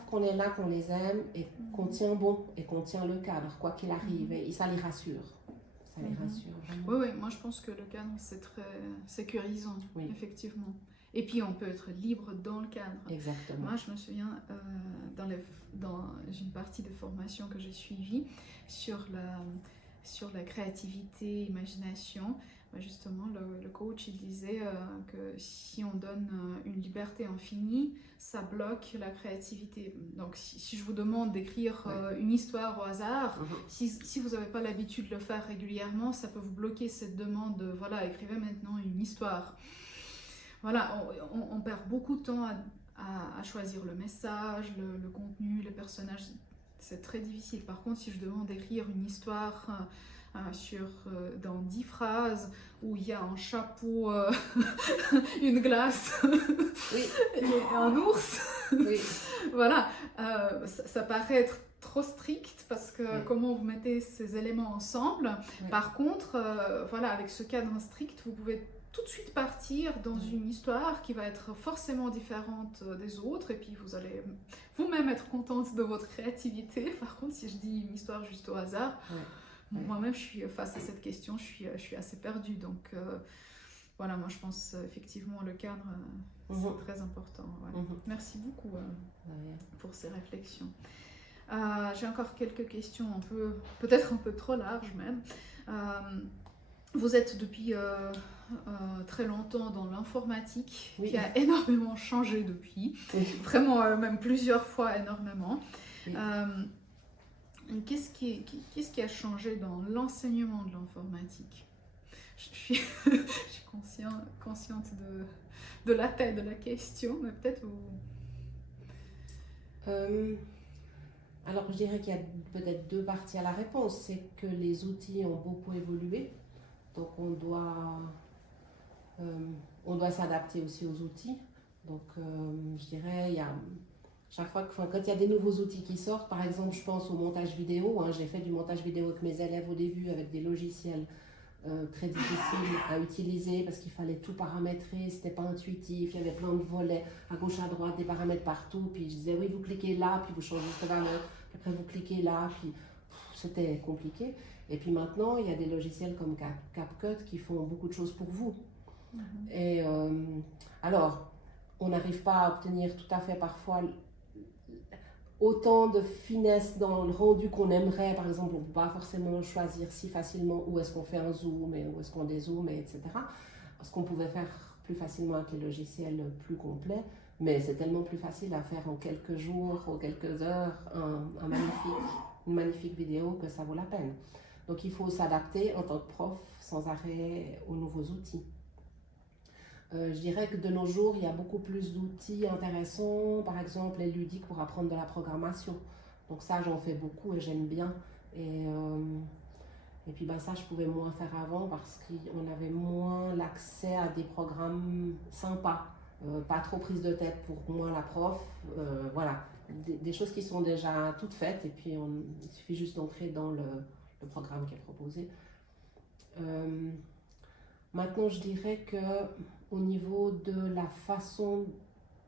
qu'on est là, qu'on les aime et qu'on tient bon et qu'on tient le cadre, quoi qu'il arrive. Et ça les rassure. Ça les rassure vraiment. Oui, moi je pense que le cadre c'est très sécurisant, effectivement. Et puis on peut être libre dans le cadre. Exactement. Moi je me souviens dans une partie de formation que j'ai suivie sur la créativité, imagination. Justement, le coach il disait que si on donne une liberté infinie, ça bloque la créativité. Donc si je vous demande d'écrire une histoire au hasard, si vous n'avez pas l'habitude de le faire régulièrement, ça peut vous bloquer cette demande de voilà, écrivez maintenant une histoire. Voilà, on perd beaucoup de temps à choisir le message, le contenu, les personnages. C'est très difficile. Par contre, si je demande d'écrire une histoire dans 10 phrases où il y a un chapeau, une glace et un ours, voilà, ça paraît être trop strict parce que comment vous mettez ces éléments ensemble. Par contre, voilà, avec ce cadre strict, vous pouvez tout de suite partir dans une histoire qui va être forcément différente des autres, et puis vous allez vous-même être contente de votre créativité. Par contre, si je dis une histoire juste au hasard, moi-même je suis face à cette question, je suis assez perdue. Donc voilà, moi je pense effectivement le cadre c'est très important. Merci beaucoup pour ces réflexions. J'ai encore quelques questions peut-être un peu trop larges même. Vous êtes depuis très longtemps dans l'informatique, qui a énormément changé depuis, vraiment même plusieurs fois énormément. Qu'est-ce qui a changé dans l'enseignement de l'informatique? Je suis consciente de la taille de la question, mais peut-être vous... Alors je dirais qu'il y a peut-être 2 parties à la réponse. C'est que les outils ont beaucoup évolué. Donc on doit s'adapter aussi aux outils. Donc je dirais, chaque fois quand il y a des nouveaux outils qui sortent, par exemple je pense au montage vidéo, j'ai fait du montage vidéo avec mes élèves au début avec des logiciels très difficiles à utiliser parce qu'il fallait tout paramétrer, c'était pas intuitif, il y avait plein de volets à gauche à droite, des paramètres partout, puis je disais oui vous cliquez là, puis vous changez cette valeur, puis après vous cliquez là, puis c'était compliqué. Et puis maintenant, il y a des logiciels comme CapCut qui font beaucoup de choses pour vous. Et alors, on n'arrive pas à obtenir tout à fait parfois autant de finesse dans le rendu qu'on aimerait. Par exemple, on ne peut pas forcément choisir si facilement où est-ce qu'on fait un zoom et où est-ce qu'on dézoome, etc. Ce qu'on pouvait faire plus facilement avec les logiciels plus complets, mais c'est tellement plus facile à faire en quelques jours ou quelques heures une magnifique vidéo que ça vaut la peine. Donc il faut s'adapter en tant que prof sans arrêt aux nouveaux outils. Je dirais que de nos jours, il y a beaucoup plus d'outils intéressants, par exemple les ludiques pour apprendre de la programmation. Donc ça, j'en fais beaucoup et j'aime bien. Et puis ça, je pouvais moins faire avant parce qu'on avait moins l'accès à des programmes sympas. Pas trop prise de tête pour moi, la prof. Voilà, des choses qui sont déjà toutes faites et puis il suffit juste d'entrer dans le programme qui est proposé. Maintenant, je dirais que au niveau de la façon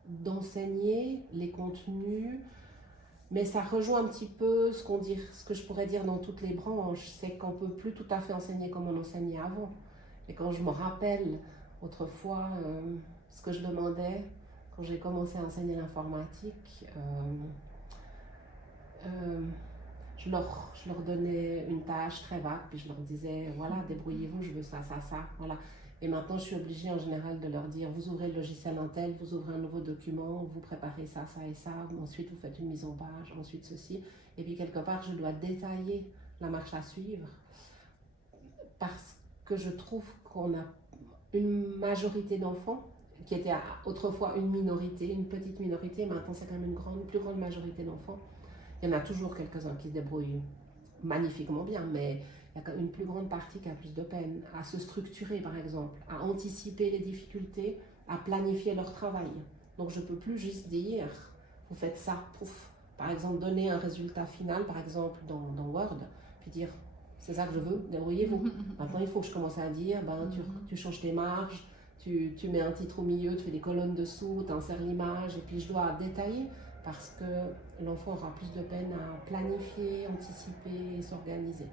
d'enseigner les contenus, mais ça rejoint un petit peu ce que je pourrais dire dans toutes les branches, c'est qu'on ne peut plus tout à fait enseigner comme on enseignait avant. Et quand je me rappelle autrefois ce que je demandais quand j'ai commencé à enseigner l'informatique, je leur donnais une tâche très vague, puis je leur disais, voilà, débrouillez-vous, je veux ça, ça, ça, voilà. Et maintenant, je suis obligée en général de leur dire, vous ouvrez le logiciel Intel, vous ouvrez un nouveau document, vous préparez ça, ça et ça, ensuite vous faites une mise en page, ensuite ceci. Et puis quelque part, je dois détailler la marche à suivre parce que je trouve qu'on a une majorité d'enfants qui était autrefois une minorité, une petite minorité, maintenant c'est quand même une plus grande majorité d'enfants. Il y en a toujours quelques-uns qui se débrouillent magnifiquement bien, mais il y a une plus grande partie qui a plus de peine à se structurer, par exemple, à anticiper les difficultés, à planifier leur travail. Donc je ne peux plus juste dire, vous faites ça, pouf. Par exemple, donner un résultat final, par exemple, dans Word, puis dire, c'est ça que je veux, débrouillez-vous. Maintenant, il faut que je commence à dire, tu changes tes marges, tu mets un titre au milieu, tu fais des colonnes dessous, tu insères l'image, et puis je dois détailler, parce que l'enfant aura plus de peine à planifier, anticiper et s'organiser.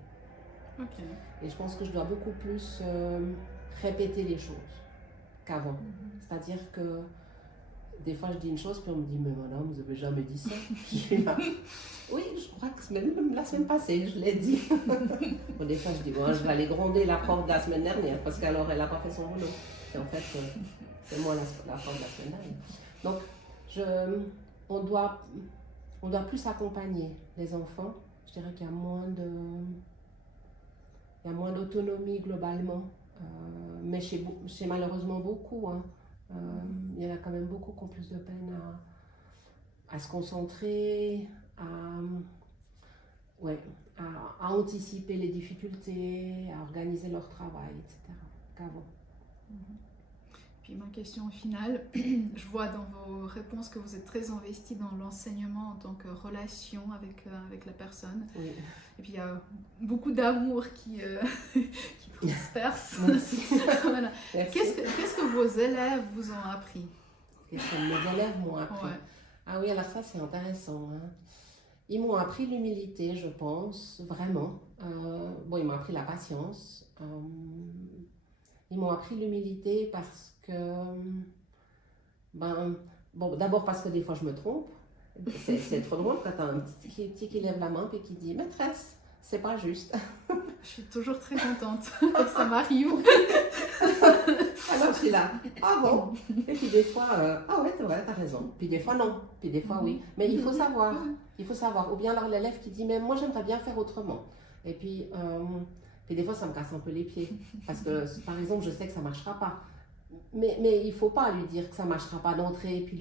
Okay. Et je pense que je dois beaucoup plus répéter les choses qu'avant. C'est-à-dire que des fois je dis une chose, puis on me dit, mais madame, vous n'avez jamais dit ça. Oui, je crois que même la semaine passée, je l'ai dit. Bon, des fois je dis, bon, je vais aller gronder la prof de la semaine dernière, parce qu'alors elle n'a pas fait son boulot. Et en fait, c'est moi la prof de la semaine dernière. Donc, on doit plus accompagner les enfants. Je dirais qu'il y a moins d'autonomie globalement, mais chez malheureusement beaucoup. Il y en a quand même beaucoup qui ont plus de peine à se concentrer, à anticiper les difficultés, à organiser leur travail, etc. qu'avant. Puis ma question finale, je vois dans vos réponses que vous êtes très investi dans l'enseignement en tant que relation avec la personne. Oui. Et puis il y a beaucoup d'amour qui transperce. Voilà. Qu'est-ce que vos élèves vous ont appris? Qu'est-ce que mes élèves m'ont appris? Ouais. Ah oui, alors ça c'est intéressant. Ils m'ont appris l'humilité, je pense, vraiment. Ils m'ont appris la patience. Ils m'ont appris l'humilité parce que, d'abord parce que des fois je me trompe. C'est trop drôle quand tu as un petit qui lève la main et qui dit « Maîtresse, c'est pas juste ». Je suis toujours très contente quand ça m'arrive. Alors je suis là, ah bon? Et puis des fois, ah ouais, t'as raison. Puis des fois non, puis des fois oui. Mais il faut savoir. Ou bien alors l'élève qui dit « Mais moi j'aimerais bien faire autrement ». Et puis des fois ça me casse un peu les pieds. Parce que par exemple, je sais que ça marchera pas. Mais il ne faut pas lui dire que ça ne marchera pas d'entrée, puis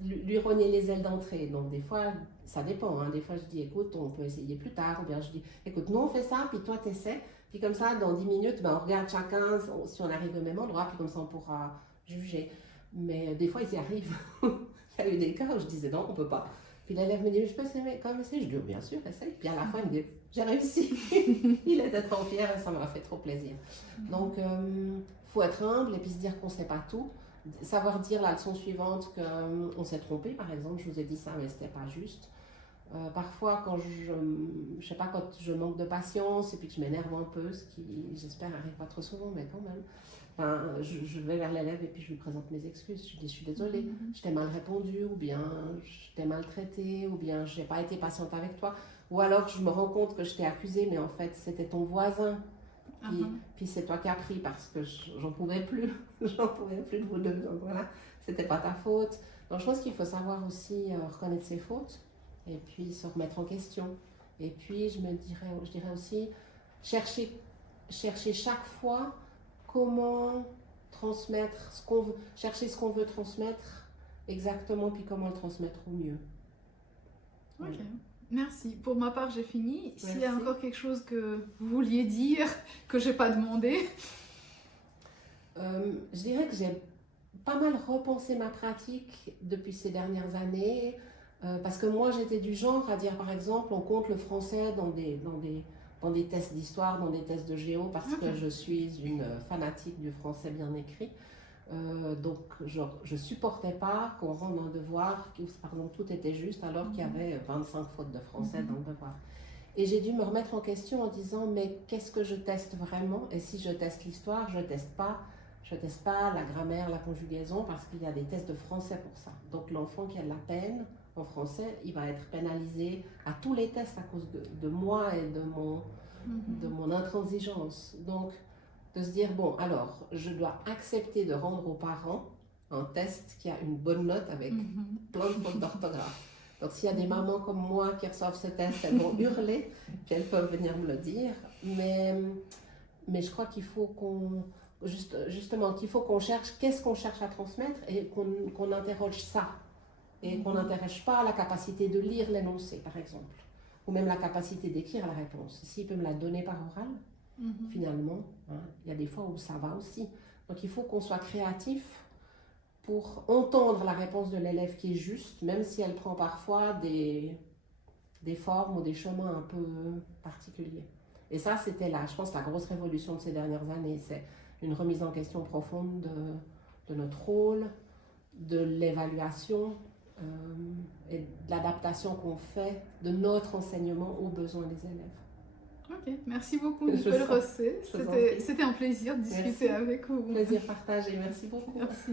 lui rogner les ailes d'entrée. Donc des fois, ça dépend. Des fois, je dis, écoute, on peut essayer plus tard. Ou bien je dis, écoute, nous on fait ça, puis toi tu essaies. Puis comme ça, dans 10 minutes, on regarde chacun si on arrive au même endroit, puis comme ça on pourra juger. Mais des fois, ils y arrivent. Il y a eu des cas où je disais, non, on ne peut pas. Puis l'élève me dit, je peux quand même essayer. Je dis, bien sûr, essaye. Puis à la fin, il me dit, j'ai réussi. Il était trop fier et ça m'a fait trop plaisir. Donc, faut être humble et puis se dire qu'on ne sait pas tout. Savoir dire la leçon suivante qu'on s'est trompé, par exemple, je vous ai dit ça, mais ce n'était pas juste. Parfois, quand quand je manque de patience et puis que je m'énerve un peu, ce qui, j'espère, n'arrive pas trop souvent, mais quand même, je vais vers l'élève et puis je lui présente mes excuses. Je lui dis, je suis désolée, je t'ai mal répondu, ou bien je t'ai maltraité, ou bien je n'ai pas été patiente avec toi. Ou alors, je me rends compte que je t'ai accusé, mais en fait, c'était ton voisin Puis c'est toi qui as pris parce que j'en pouvais plus. J'en pouvais plus de vous deux. Donc voilà, c'était pas ta faute. Donc je pense qu'il faut savoir aussi reconnaître ses fautes et puis se remettre en question. Et puis je dirais aussi chercher chaque fois comment transmettre ce qu'on veut, chercher ce qu'on veut transmettre exactement, puis comment le transmettre au mieux. Ok, merci. Pour ma part, j'ai fini. S'il y a Merci. encore quelque chose que vous vouliez dire, que j'ai pas demandé. Je dirais que j'ai pas mal repensé ma pratique depuis ces dernières années, parce que moi j'étais du genre à dire par exemple on compte le français dans des tests d'histoire, dans des tests de géo, parce que je suis une fanatique du français bien écrit. Donc je supportais pas qu'on rende un devoir, que par exemple tout était juste alors qu'il y avait 25 fautes de français dans le devoir. Et j'ai dû me remettre en question en disant mais qu'est-ce que je teste vraiment? Et si je teste l'histoire, je teste pas la grammaire, la conjugaison, parce qu'il y a des tests de français pour ça. Donc l'enfant qui a de la peine en français, il va être pénalisé à tous les tests à cause de moi et de mon intransigeance. Donc de se dire, bon, alors, je dois accepter de rendre aux parents un test qui a une bonne note avec plein de fautes d'orthographe. Donc s'il y a des mamans comme moi qui reçoivent ce test, elles vont hurler, puis elles peuvent venir me le dire. Mais je crois qu'il faut qu'on cherche, qu'est-ce qu'on cherche à transmettre et qu'on interroge ça. Et qu'on n'interroge pas la capacité de lire l'énoncé, par exemple. Ou même la capacité d'écrire la réponse. S'il peut me la donner par oral, finalement, hein, il y a des fois où ça va aussi. Donc il faut qu'on soit créatif pour entendre la réponse de l'élève qui est juste, même si elle prend parfois des formes ou des chemins un peu particuliers. Et ça, c'était là, je pense, la grosse révolution de ces dernières années. C'est une remise en question profonde de notre rôle, de l'évaluation et de l'adaptation qu'on fait de notre enseignement aux besoins des élèves. Ok, merci beaucoup Nicole Rosset. C'était un plaisir de discuter avec vous. Plaisir partagé, merci beaucoup. Merci.